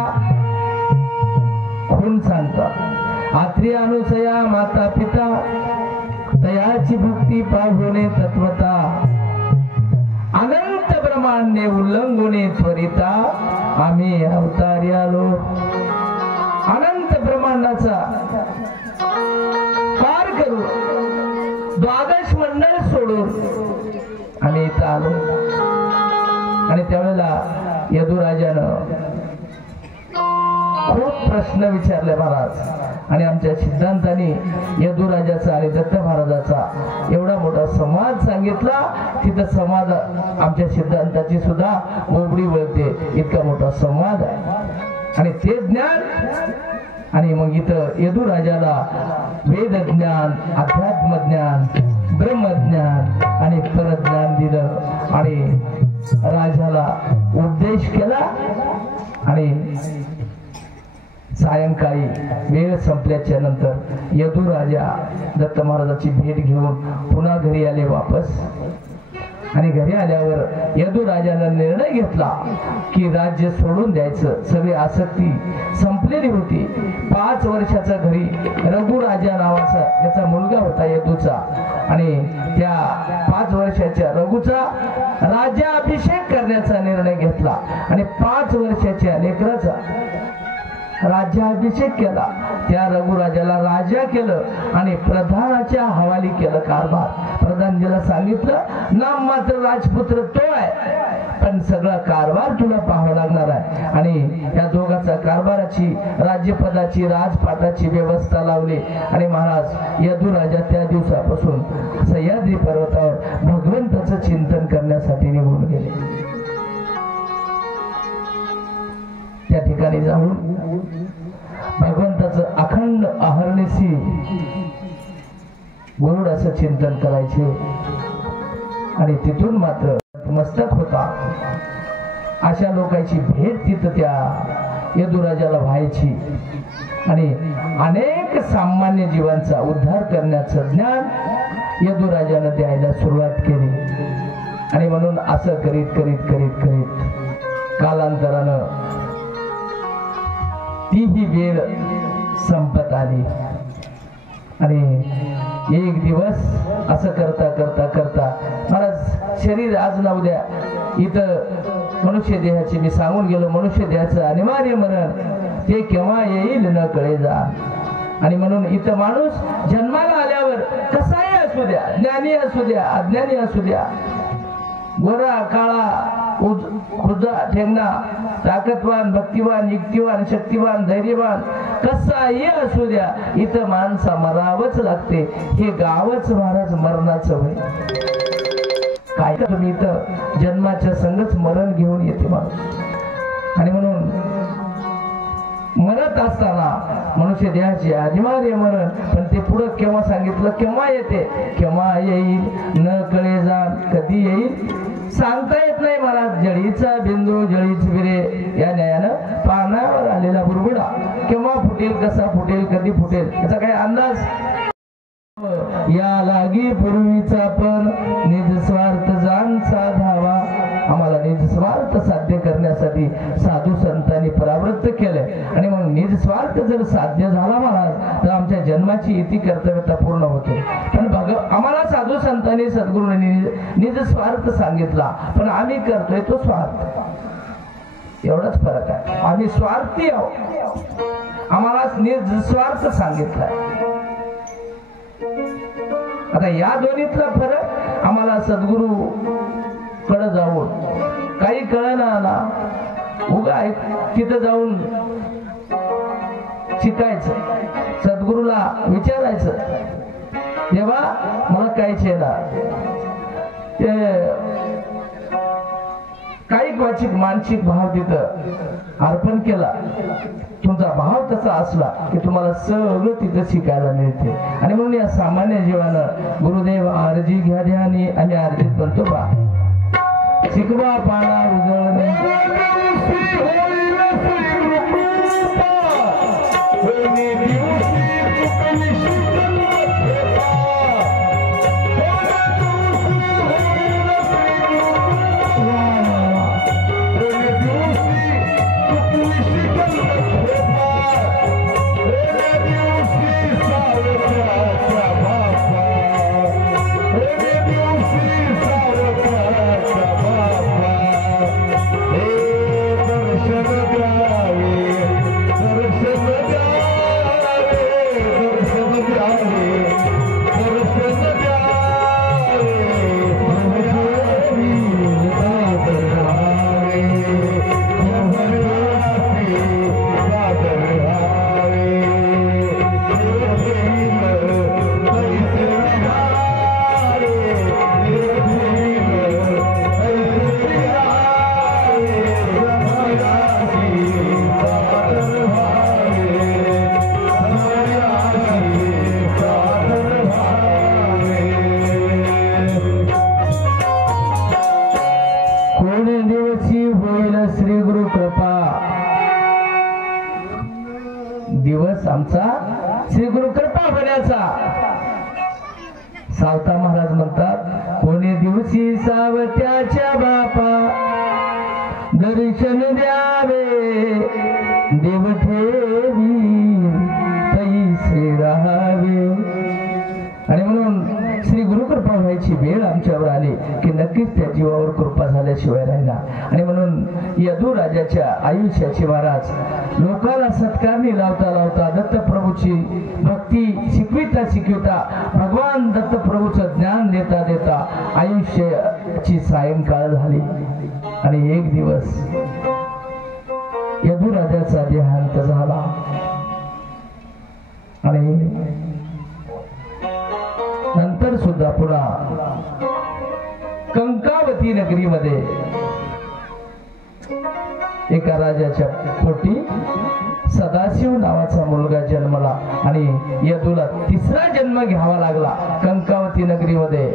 खून सांगतात. आत्री अनुसया माता पिता, तयाची भक्ती पाहुणे तत्वता, अनंत ब्रह्मांडे उल्लंघुने त्वरिता, आम्ही अवतारी आलो. अनंत ब्रह्मांडाचा पार करू, द्वादश मंडळ सोडून आम्ही इथं आलो. आणि त्यावेळेला यदुराजानं खूप प्रश्न विचारले महाराज. आणि आमच्या सिद्धांतांनी यदुराजाचा आणि दत्त महाराजाचा एवढा मोठा संवाद सांगितला. तिथं संवाद आमच्या सिद्धांताची सुद्धा मोबडी वळते, इतका मोठा संवाद आहे. आणि ते ज्ञान आणि मग इथं यदुराजाला वेद ज्ञान, अध्यात्म ज्ञान, ब्रह्मज्ञान आणि परज्ञान दिलं आणि राजाला उपदेश केला. आणि सायंकाळी वेळ संपल्याच्या नंतर यदुराजा दत्त महाराजाची भेट घेऊन पुन्हा घरी आले वापस. आणि घरी आल्यावर यदुराजानं निर्णय घेतला की राज्य सोडून द्यायचं. सगळी आसक्ती संपलेली होती. 5 वर्षाचा घरी रघुराजा नावाचा त्याचा मुलगा होता यदूचा. आणि त्या 5 वर्षाच्या रघुचा राज्याभिषेक करण्याचा निर्णय घेतला आणि 5 वर्षाच्या लेकराचा राज्याभिषेक केला. त्या रघुराजाला राजा केलं आणि प्रधानाच्या हवाली केलं कारभार. प्रधानजीला सांगितलं, नाम मात्र राजपुत्र तो आहे, पण सगळा कारभार तुला पाहावा लागणार आहे. आणि या दोघांचा कारभाराची, राज्यपदाची, राजपाटाची व्यवस्था लावली. आणि महाराज यदुराजा त्या दिवसापासून सह्याद्री पर्वतावर भगवंताचं चिंतन करण्यासाठी निघून गेले. त्या ठिकाणी जाऊन भगवंताचं अखंड अहर्निशी गोड असं चिंतन करायचे. आणि तिथून मात्र मस्तक होता अशा लोकांची भेट तिथं त्या यदुराजाला व्हायची. आणि अनेक सामान्य जीवांचा उद्धार करण्याचं ज्ञान यदुराजानं द्यायला सुरुवात केली. आणि म्हणून असं करीत करीत करीत करीत कालांतरानं ती ही वेळ संपत आली आणि एक दिवस असं करता करता करता मला शरीर आज ना उद्या इथं मनुष्य देहाचे मी सांगून गेलो, मनुष्य देहाचं अनिवार्य मरण ते केव्हा येईल न कळे जा. आणि म्हणून इथं माणूस जन्माला आल्यावर कसाही असू द्या, ज्ञानी असू द्या अज्ञानी असू द्या, गोरा काळा खुजा ठेंगणा, ताकदवान भक्तिवान युक्तिवान शक्तिवान धैर्यवान कसाही असू द्या, इथं माणसा मरावंच लागते. हे गावच महाराज मरणाचं होय. काय तुम्ही इथं जन्माच्या संगच मरण घेऊन येते माणूस. आणि म्हणून मरत असताना मनुष्य देहाचे अनिवार्य मरण, पण ते पुढं केव्हा सांगितलं, केव्हा येते, केव्हा येईल न कळे जाण, कधी येईल सांगता येत नाही महाराज. जळीचा बिंदू जळीच विरे या न्यायानं पानावर आलेला बुरबुडा केव्हा फुटेल, कसा फुटेल, कधी फुटेल याचा काही अंदाज या लागी पूर्वीचा पण निजस्वार्थ जाण साधावा. आम्हाला निजस्वार्थ साध्य करण्यासाठी साधू संतांनी परावृत्त केलंय. आणि मग निजस्वार्थ जर साध्य झाला महाराज तर आमच्या जन्माची इति कर्तव्यता पूर्ण होते. पण आम्हाला साधू संतांनी सद्गुरूंनी निजस्वार्थ सांगितला, पण आम्ही करतोय तो स्वार्थ. एवढाच फरक आहे. आम्ही स्वार्थी आहोत, आम्हाला निजस्वार्थ सांगितलाय. आता या दोन्हीतला फरक आम्हाला सद्गुरू कडे जाऊन काही कळना ना, उगा तिथं जाऊन शिकायचं, सद्गुरूला विचारायचं, तेव्हा मला काहीच येणार. ते काही वाचिक मानसिक भाव तिथं अर्पण केला, तुमचा भाव तसा असला की तुम्हाला सगळं तिथं शिकायला मिळते. आणि म्हणून या सामान्य जीवानं गुरुदेव आरजी घ्या ध्यानी आणि आरजीत म्हणतो बा शिकवा पाणा उजळणे आमचा श्री गुरु कृपा होण्याचा. सावता महाराज म्हणतात कोणी दिवशी सावत्याच्या बापा दर्शन द्यावे, देव ठेवी तैसे राहावे. आणि म्हणून श्री गुरु कृपा व्हायची वेळ आमच्यावर आली की नक्कीच त्या जीवावर कृपा झाल्याशिवाय राहिला. आणि म्हणून यदू राजाच्या आयुष्याची महाराज लोकांना सत्कारणी लावता लावता दत्तप्रभूची भक्ती शिकविता शिकविता भगवान दत्तप्रभूचं ज्ञान देता देता आयुष्याची सायंकाळ झाली. आणि एक दिवस यदू राजाचा देहांत झाला. आणि नंतर सुद्धा पुन्हा कंकावती नगरीमध्ये एका राजाच्या पोटी सदाशिव नावाचा मुलगा जन्मला आणि यदूला तिसरा जन्म घ्यावा लागला कंकावती नगरीमध्ये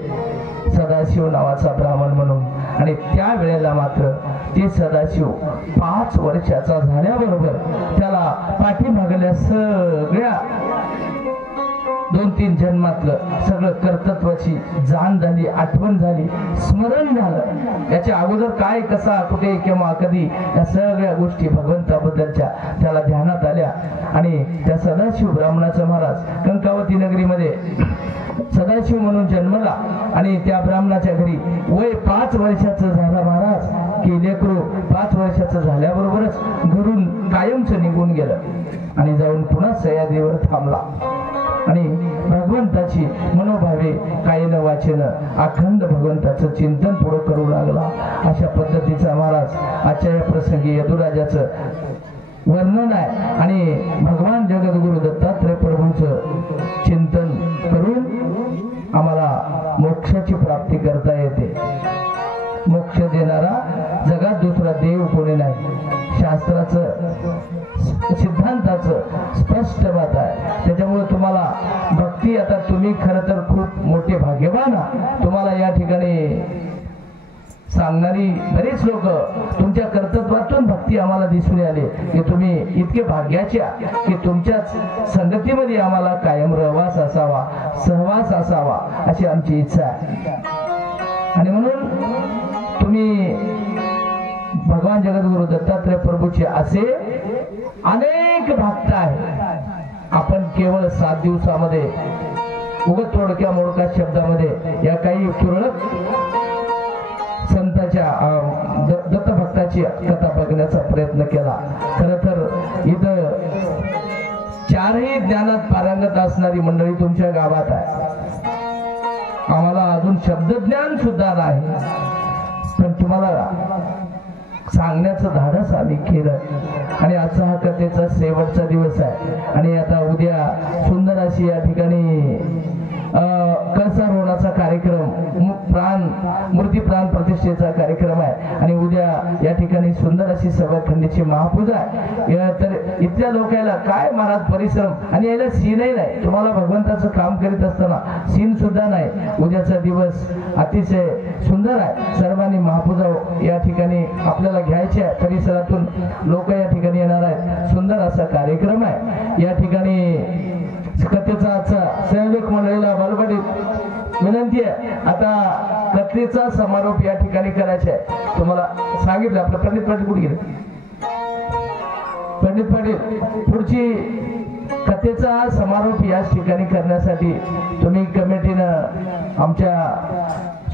सदाशिव नावाचा ब्राह्मण म्हणून. आणि त्या वेळेला मात्र ते सदाशिव 5 वर्षाचा झाल्याबरोबर त्याला पाठीमागल्या सगळ्या 2-3 जन्मातलं सगळं कर्तृत्वाची जाण झाली, आठवण झाली, स्मरण झालं. याच्या अगोदर काय, कसा, कुठे, केव्हा, कधी या सगळ्या गोष्टी भगवंताबद्दलच्या त्याला ध्यानात आल्या. आणि त्या सदाशिव ब्राह्मणाचा महाराज कंकावती नगरीमध्ये सदाशिव म्हणून जन्मला. आणि त्या ब्राह्मणाच्या घरी वय 5 वर्षाचं झालं महाराज की लेकरू 5 वर्षाचं झाल्याबरोबरच घरून कायमचं निघून गेलं आणि जाऊन पुन्हा सह्याद्रीवर थांबला. आणि भगवंताची मनोभावे कायन वाचन अखंड भगवंताचं चिंतन पुढे करू लागला. अशा पद्धतीचा महाराज आजच्या या प्रसंगी यदुराजाचं वर्णन आहे. आणि भगवान जगद्गुरु दत्तात्रय प्रभूचं चिंतन करून आम्हाला मोक्षाची प्राप्ती करता येते. मोक्ष देणारा जगात दुसरा देव कोणी नाही. शास्त्राचं सिद्धांताचं स्पष्ट बात आहे. त्याच्यामुळे तुम्हाला भक्ती, आता तुम्ही खरं तर खूप मोठे भाग्यवान आहात. तुम्हाला या ठिकाणी सांगणारी बरीच लोक तुमच्या कर्तृत्वातून भक्ती आम्हाला दिसून आले की तुम्ही इतके भाग्याच्या की तुमच्याच संगतीमध्ये आम्हाला कायम रहवास असावा, सहवास असावा अशी आमची इच्छा आहे. आणि म्हणून तुम्ही भगवान जगद्गुरु दत्तात्रय प्रभूचे असे अनेक भक्त आहेत. आपण केवळ 7 दिवसामध्ये उगत थोडक्या मोडक्या शब्दामध्ये या काही तुरळक संतांच्या दत्तभक्ताची कथा बघण्याचा प्रयत्न केला. खरं तर इथं 4ही ज्ञानात पारंगत असणारी मंडळी तुमच्या गावात आहे. आम्हाला अजून शब्दज्ञान सुद्धा नाही, पण तुम्हाला सांगण्याचं धाडस आम्ही केलं. आणि आजचा हा कथेचा शेवटचा दिवस आहे. आणि आता उद्या सुंदर अशी या ठिकाणी कळसारोहणाचा कार्यक्रम, मूर्ती प्राण प्रतिष्ठेचा कार्यक्रम आहे. आणि उद्या या ठिकाणी सुंदर अशी सभाखंडीची महापूजा आहे. तर इथल्या लोकांना काय महाराज परिश्रम, आणि याला सीनही नाही. तुम्हाला भगवंताचं काम करीत असताना सीन सुद्धा नाही. उद्याचा दिवस अतिशय सुंदर आहे. सर्वांनी महापूजा या ठिकाणी आपल्याला घ्यायची आहे. परिसरातून लोक या ठिकाणी येणार आहेत. सुंदर असा कार्यक्रम आहे. या ठिकाणी कथेचा आजचा संयोजक मंडळीला बलबडीत विनंती आहे. आता कथेचा समारोप या ठिकाणी करायचा आहे. तुम्हाला सांगितलं आपलं पंडित पाटील कुठे गेले? पंडित पाटील पुढची कथेचा समारोप याच ठिकाणी करण्यासाठी तुम्ही कमिटीनं आमच्या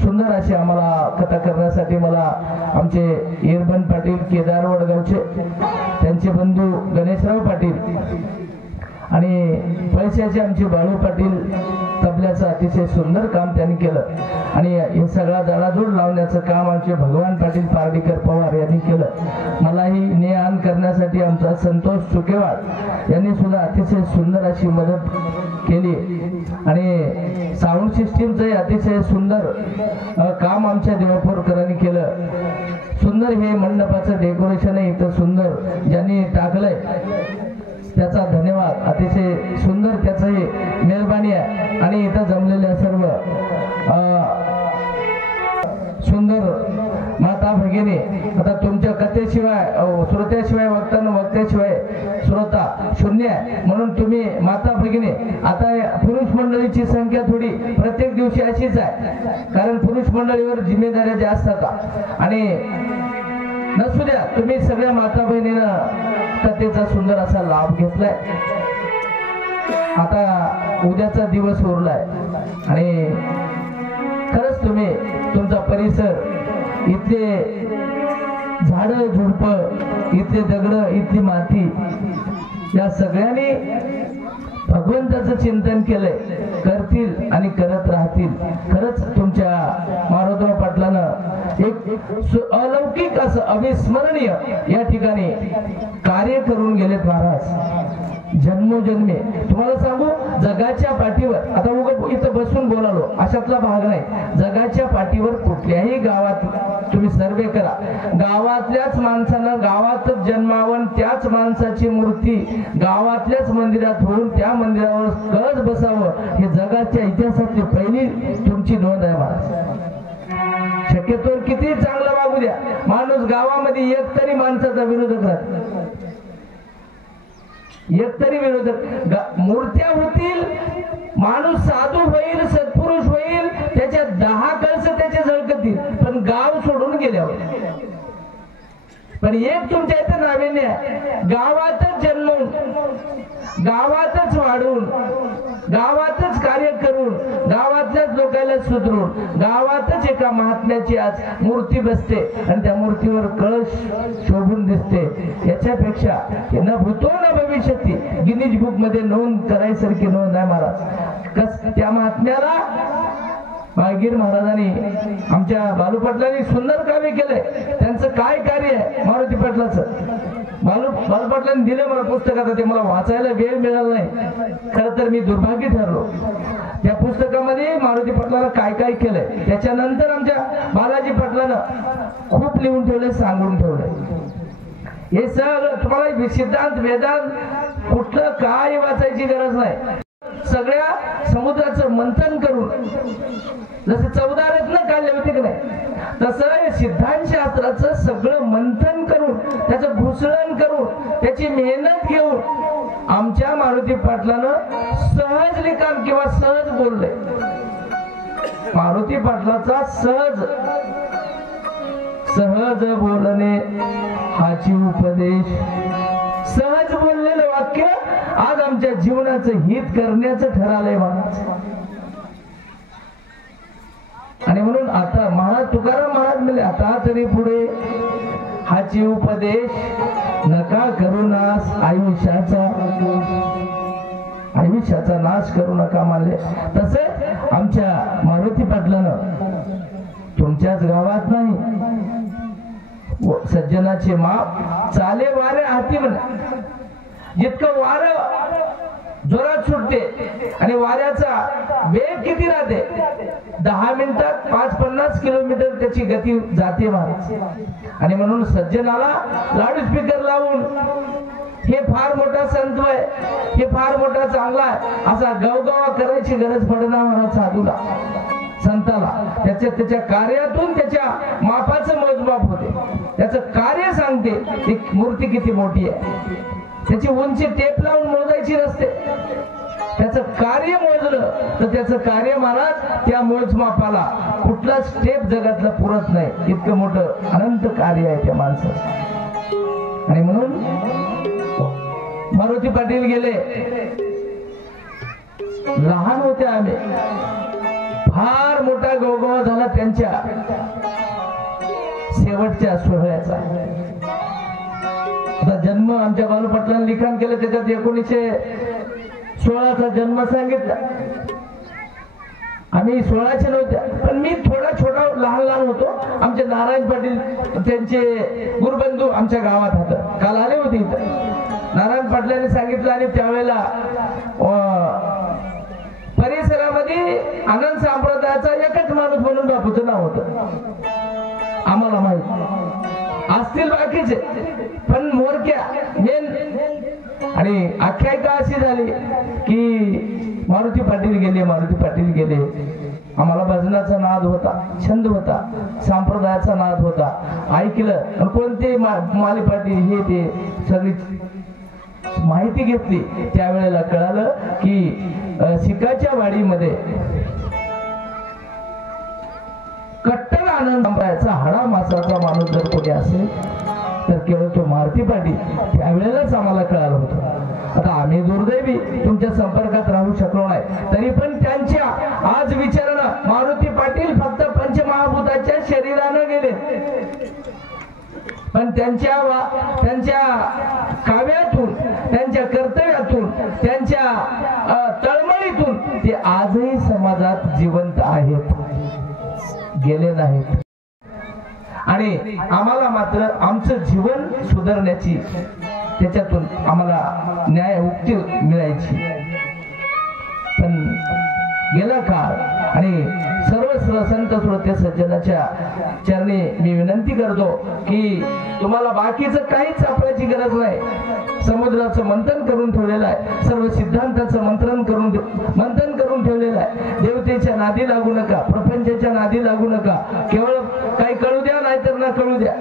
सुंदर अशी आम्हाला कथा करण्यासाठी मला आमचे इरबन पाटील केदार वडगावचे, त्यांचे बंधू गणेशराव पाटील आणि पैशाचे आमचे बाळू पाटील तबल्याचं अतिशय सुंदर काम त्यांनी केलं. आणि हे सगळा जडाजोड लावण्याचं काम आमचे भगवान पाटील पारडीकर पवार यांनी केलं. मलाही ने आण करण्यासाठी आमचा संतोष चुकेवाड यांनी सुद्धा अतिशय सुंदर अशी मदत केली. आणि साऊंड सिस्टीमचं अतिशय सुंदर काम आमच्या देवपूरकरांनी केलं. सुंदर हे मंडपाचं डेकोरेशन इथं सुंदर ज्यांनी टाकलंय त्याचा धन्यवाद. अतिशय सुंदर त्याचंही मेहरबानी आहे. आणि इथं जमलेल्या सर्व सुंदर माता भगिनी, आता तुमच्या कथेशिवाय श्रोत्याशिवाय वक्त्याशिवाय श्रोता शून्य आहे. म्हणून तुम्ही माता भगिनी, आता पुरुष मंडळीची संख्या थोडी प्रत्येक दिवशी अशीच आहे, कारण पुरुष मंडळीवर जिम्मेदाऱ्या जास्त असतात. आणि नसू द्या, तुम्ही सगळ्या माता बहिणीनं कथेचा सुंदर असा लाभ घेतलाय. आता उद्याचा दिवस उरलाय आणि खरंच तुम्ही तुमचा परिसर, इथले झाड झुडप, इथले दगड, इथली माती, या सगळ्यांनी भगवंताचं चिंतन केलंय, करतील आणि करत राहतील. खरंच तुमच्या मारोदराव पाटलानं एक अलौकिक असं अविस्मरणीय या ठिकाणी कार्य करून गेलेत महाराज. जन्मोजन्मी तुम्हाला सांगू, जगाच्या पाठीवर, आता उगा इथं बसून बोलालो अशातला भाग नाही, जगाच्या पाठीवर कुठल्याही गावात तुम्ही सर्वे करा, गावातल्याच माणसानं गावातच जन्मावून त्याच माणसाची मूर्ती गावातल्याच मंदिरात होऊन त्या मंदिरावर कळस बसावं, हे जगाच्या इतिहासातली पहिली तुमची नोंद आहे महाराज. शक्यतो किती चांगला वागू द्या, माणूस गावामध्ये एक तरी माणसाचा विरोधक राहतो, एक तरी विरोधक. मूर्त्या होतील, पण एक तुमच्या इथे नाविन्य आहे, गावातच जन्मून, गावातच वाढून, गावातच कार्य करून, गावातल्याच लोकांना सुधरून, गावातच एका महात्म्याची आज मूर्ती बसते आणि त्या मूर्तीवर कळश शोभून दिसते. याच्यापेक्षा न भूतो न भविष्यती गिनीज बुक मध्ये नोंद करायसारखी नोंद आहे महाराज. त्या महात्म्याला माळगीर महाराजांनी, आमच्या बालू पाटलांनी सुंदर काव्य केलंय. त्यांचं काय कार्य आहे मारुती पाटलाचं, बालू पाटलांनी दिलं मला पुस्तकात, ते मला वाचायला वेळ मिळाला नाही. खरं तर मी दुर्भाग्य ठरलो. त्या पुस्तकामध्ये मारुती पाटलाला काय काय केलंय, त्याच्यानंतर आमच्या बालाजी पाटलानं खूप लिहून ठेवलंय, सांगून ठेवलंय. हे सगळं तुम्हाला सिद्धांत वेदांत कुठलं काय वाचायची गरज नाही. सगळ्या समुद्राचं मंथन करून, जसं 14 रत्न काढले होते की नाही, तसं सिद्धांत शास्त्राचं सगळं मंथन करून, त्याचं घुसळण करून, त्याची मेहनत घेऊन आमच्या मारुती पाटलानं सहज लिखाण किंवा सहज बोलले. मारुती पाटलाचा सहज बोलणे हाची उपदेश, सहज बोललेलं वाक्य आज आमच्या जीवनाचं हित करण्याचं ठरलंय महाराज. आणि म्हणून आता महाराज तुकाराम महाराज म्हणले, आता तरी पुढे हाची उपदेश नका करू नाश, आयुष्याचा नाश करू नका मानले. तसेच आमच्या मारुती पाटलानं तुमच्याच गावात नाही, सज्जनाचे माप चाले वारे हाती म्हणा. जितकं वारं जोरात सुटते आणि वाऱ्याचा वेग किती राहते, 10 मिनिटात 5-50 किलोमीटर त्याची गती जाते महाराज. आणि म्हणून सज्जनाला लाऊडस्पीकर लावून हे फार मोठा संत आहे, हे फार मोठा चांगला आहे असा गवगवा करायची गरज पडणार महाराज. साधूला, संताला त्याच्या कार्यातून त्याच्या मापाचं मोजमाप होते. त्याचं कार्य सांगते ती मूर्ती किती मोठी आहे, त्याची उंची टेप लावून मोजायची नसते. त्याचं कार्य मोजलं तर त्याचं कार्य महाराज त्या मोजमापाला कुठला स्टेप जगातला पुरत नाही. इतकं मोठं अनंत कार्य आहे त्या माणसाचं. आणि म्हणून मारुती पाटील गेले, लहान होते आम्ही, फार मोठा गवगवा झाला त्यांच्या शेवटच्या सोहळ्याचा. जन्म आमच्या बालू पाटलांनी लिखाण केलं, त्याच्यात 1916चा जन्म सांगितला. आम्ही 16चे नव्हत्या, पण मी थोडा छोटा लहान होतो. आमचे नारायण पाटील त्यांचे गुरुबंधू आमच्या गावात होतं, काल आले होते इथं. नारायण पाटलांनी सांगितलं आणि त्यावेळेला परिसरामध्ये आनंद संप्रदायाचा एकच माणूस म्हणून बापूचं नाव होतं. आम्हाला माहित असतील बाकीचे, पण मोरक्या मेन. आणि आख्यायिका अशी झाली की मारुती पाटील गेले. आम्हाला भजनाचा नाद होता, छंद होता, संप्रदायाचा नाद होता. ऐकलं कोणते माली पाटील हे ते सगळी माहिती घेतली. त्यावेळेला कळालं की शिकाच्या वाडीमध्ये कट्टर आनंद संप्रदायाचा हाडा मासाचा माणूस जर कोणी असेल तर केवळ तो मारुती पाटील. त्यावेळेलाच आम्हाला कळालं होतं. आता आम्ही दुर्दैवी तुमच्या संपर्कात राहू शकलो नाही, तरी पण त्यांच्या आज विचारणं मारुती पाटील फक्त पंचमहाभूताच्या शरीरानं गेले, पण त्यांच्या काव्यातून, त्यांच्या कर्तव्यातून, त्यांच्या तळमळीतून ते आजही समाजात जिवंत आहेत, गेले नाहीत. आणि आम्हाला मात्र आमचं जीवन सुधारण्याची, त्याच्यातून आम्हाला न्याय मुक्ती मिळायची. पण गेला काळ आणि सर्व संत श्रोते सज्जनाच्या चरणी मी विनंती करतो की तुम्हाला बाकीचं काहीच सापडायची गरज नाही. समुद्राचं मंथन करून ठेवलेलं आहे, सर्व सिद्धांताचं मंथन करून ठेवलेलं आहे. देवतेच्या नादी लागू नका, प्रपंचाच्या नादी लागू नका. केवळ काही कळू द्या, नाहीतर ना कळू द्या.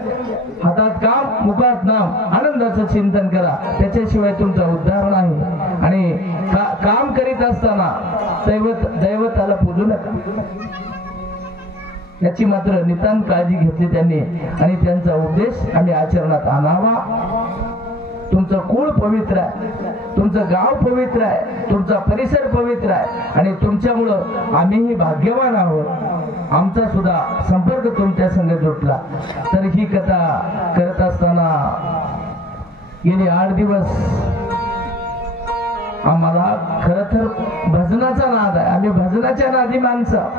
हातात काम, मुखात नाम, आनंदाचं चिंतन करा, त्याच्याशिवाय तुमचा उद्धार नाही. आणि काम करीत असताना दैवताला पूजू नका. याची मात्र नितांत काळजी घेतली त्यांनी आणि त्यांचा उद्देश आम्ही आचरणात आणावा. तुमचं कुळ पवित्र आहे, तुमचं गाव पवित्र आहे, तुमचा परिसर पवित्र आहे आणि तुमच्यामुळं आम्हीही भाग्यवान आहोत. आमचा सुद्धा संपर्क तुमच्या संग जोडला. तर ही कथा करत असताना गेली 8 दिवस आम्हाला खर तर भजनाचा नाद आहे. आम्ही भजनाच्या नादी माणसं,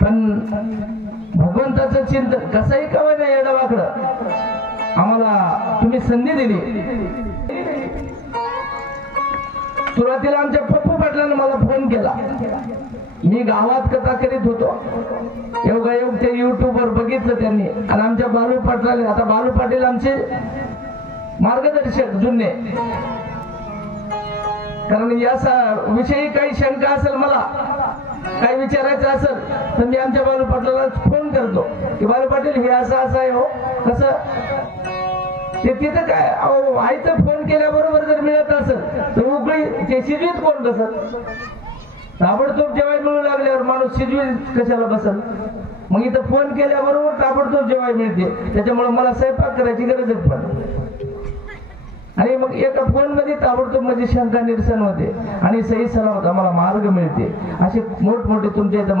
पण भगवंताचं चिंतन कसंही कवय नाही येडवाकडं आम्हाला तुम्ही संधी दिली. सुरुवातीला आमच्या पप्पू पाटलांनी मला फोन केला. मी गावात कथा करीत होतो, योगायोग ते युट्यूबवर बघितलं त्यांनी आणि आमच्या बालू पाटलाने, आता बालू पाटील आमचे मार्गदर्शक जुने, कारण या विषयी काही शंका असेल, मला काही विचारायचं असेल तर मी आमच्या बालू पाटलाला फोन करतो की बालू पाटील हे असं असं आहे हो, कसं ते तिथं काय आईचं फोन केल्याबरोबर जर मिळत असेल तर उकळी ते शिजवीत कोण बसत? ताबडतोब जेवाय मिळू लागल्यावर माणूस शिजवीत कशाला बसल? मग इथं फोन केल्याबरोबर ताबडतोब जेवाय मिळते. त्याच्यामुळे मला स्वयंपाक करायची गरजच पडते आणि मग एका फोन मध्ये ताबडतोब माझी शंका निरसन होते आणि सही सलामत आम्हाला मार्ग मिळते. असे मोठमोठे तुमच्या इथं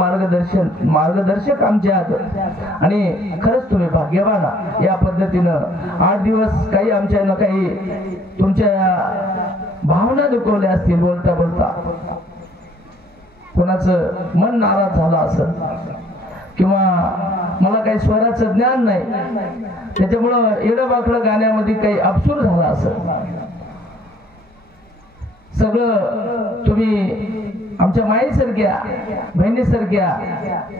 मार्गदर्शक आमचे आहेत आणि खरंच तुम्ही भाग्यवान. या पद्धतीनं 8 दिवस काही आमच्या न काही तुमच्या भावना दुखवल्या असतील, बोलता बोलता कोणाचं मन नाराज झालं असेल किंवा मला काही स्वराचं ज्ञान नाही त्याच्यामुळं येडवाकडं गाण्यामध्ये काही अपसूर झाला असेल. सगळं तुम्ही आमच्या माईसारख्या बहिणीसारख्या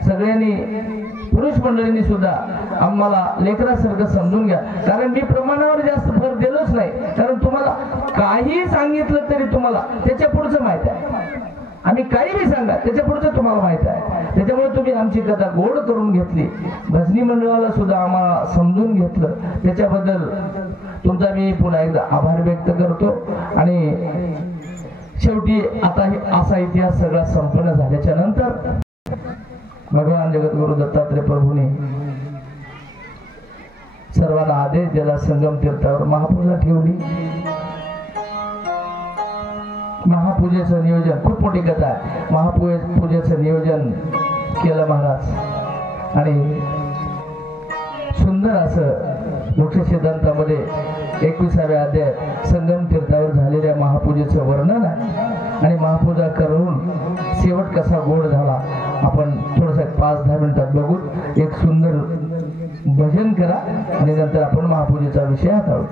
सगळ्यांनी पुरुष मंडळींनी सुद्धा आम्हाला लेकरासारखं समजून घ्या. कारण मी प्रमाणावर जास्त भर दिलोच नाही, कारण तुम्हाला काही सांगितलं तरी तुम्हाला त्याच्या पुढचं माहित आहे. आम्ही काही बी सांगा त्याच्या पुढचं तुम्हाला माहित आहे. त्याच्यामुळे तुम्ही आमची कथा गोड करून घेतली, भजनी मंडळाला सुद्धा आम्हाला समजून घेतलं, त्याच्याबद्दल तुमचा मी पुन्हा एकदा आभार व्यक्त करतो. आणि शेवटी आता असा इतिहास सगळा संपन्न झाल्याच्या नंतर भगवान जगद्गुरु दत्तात्रय प्रभूंनी सर्वांना आदेश दिला, संगम तीर्थावर महापूजा ठेवली. महापूजेचं नियोजन, खूप मोठी कथा आहे, महापूजेचं नियोजन केलं महाराज आणि सुंदर असं मोक्ष सिद्धांतामध्ये 21व्या अध्यायात संगम तीर्थावर झालेल्या महापूजेचं वर्णन आहे आणि महापूजा करून शेवट कसा गोड झाला आपण थोडंसं 5-10 मिनिटात बघू. एक सुंदर भजन करा आणि नंतर आपण महापूजेचा विषय हाताळू.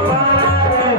Bye.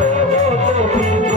होतो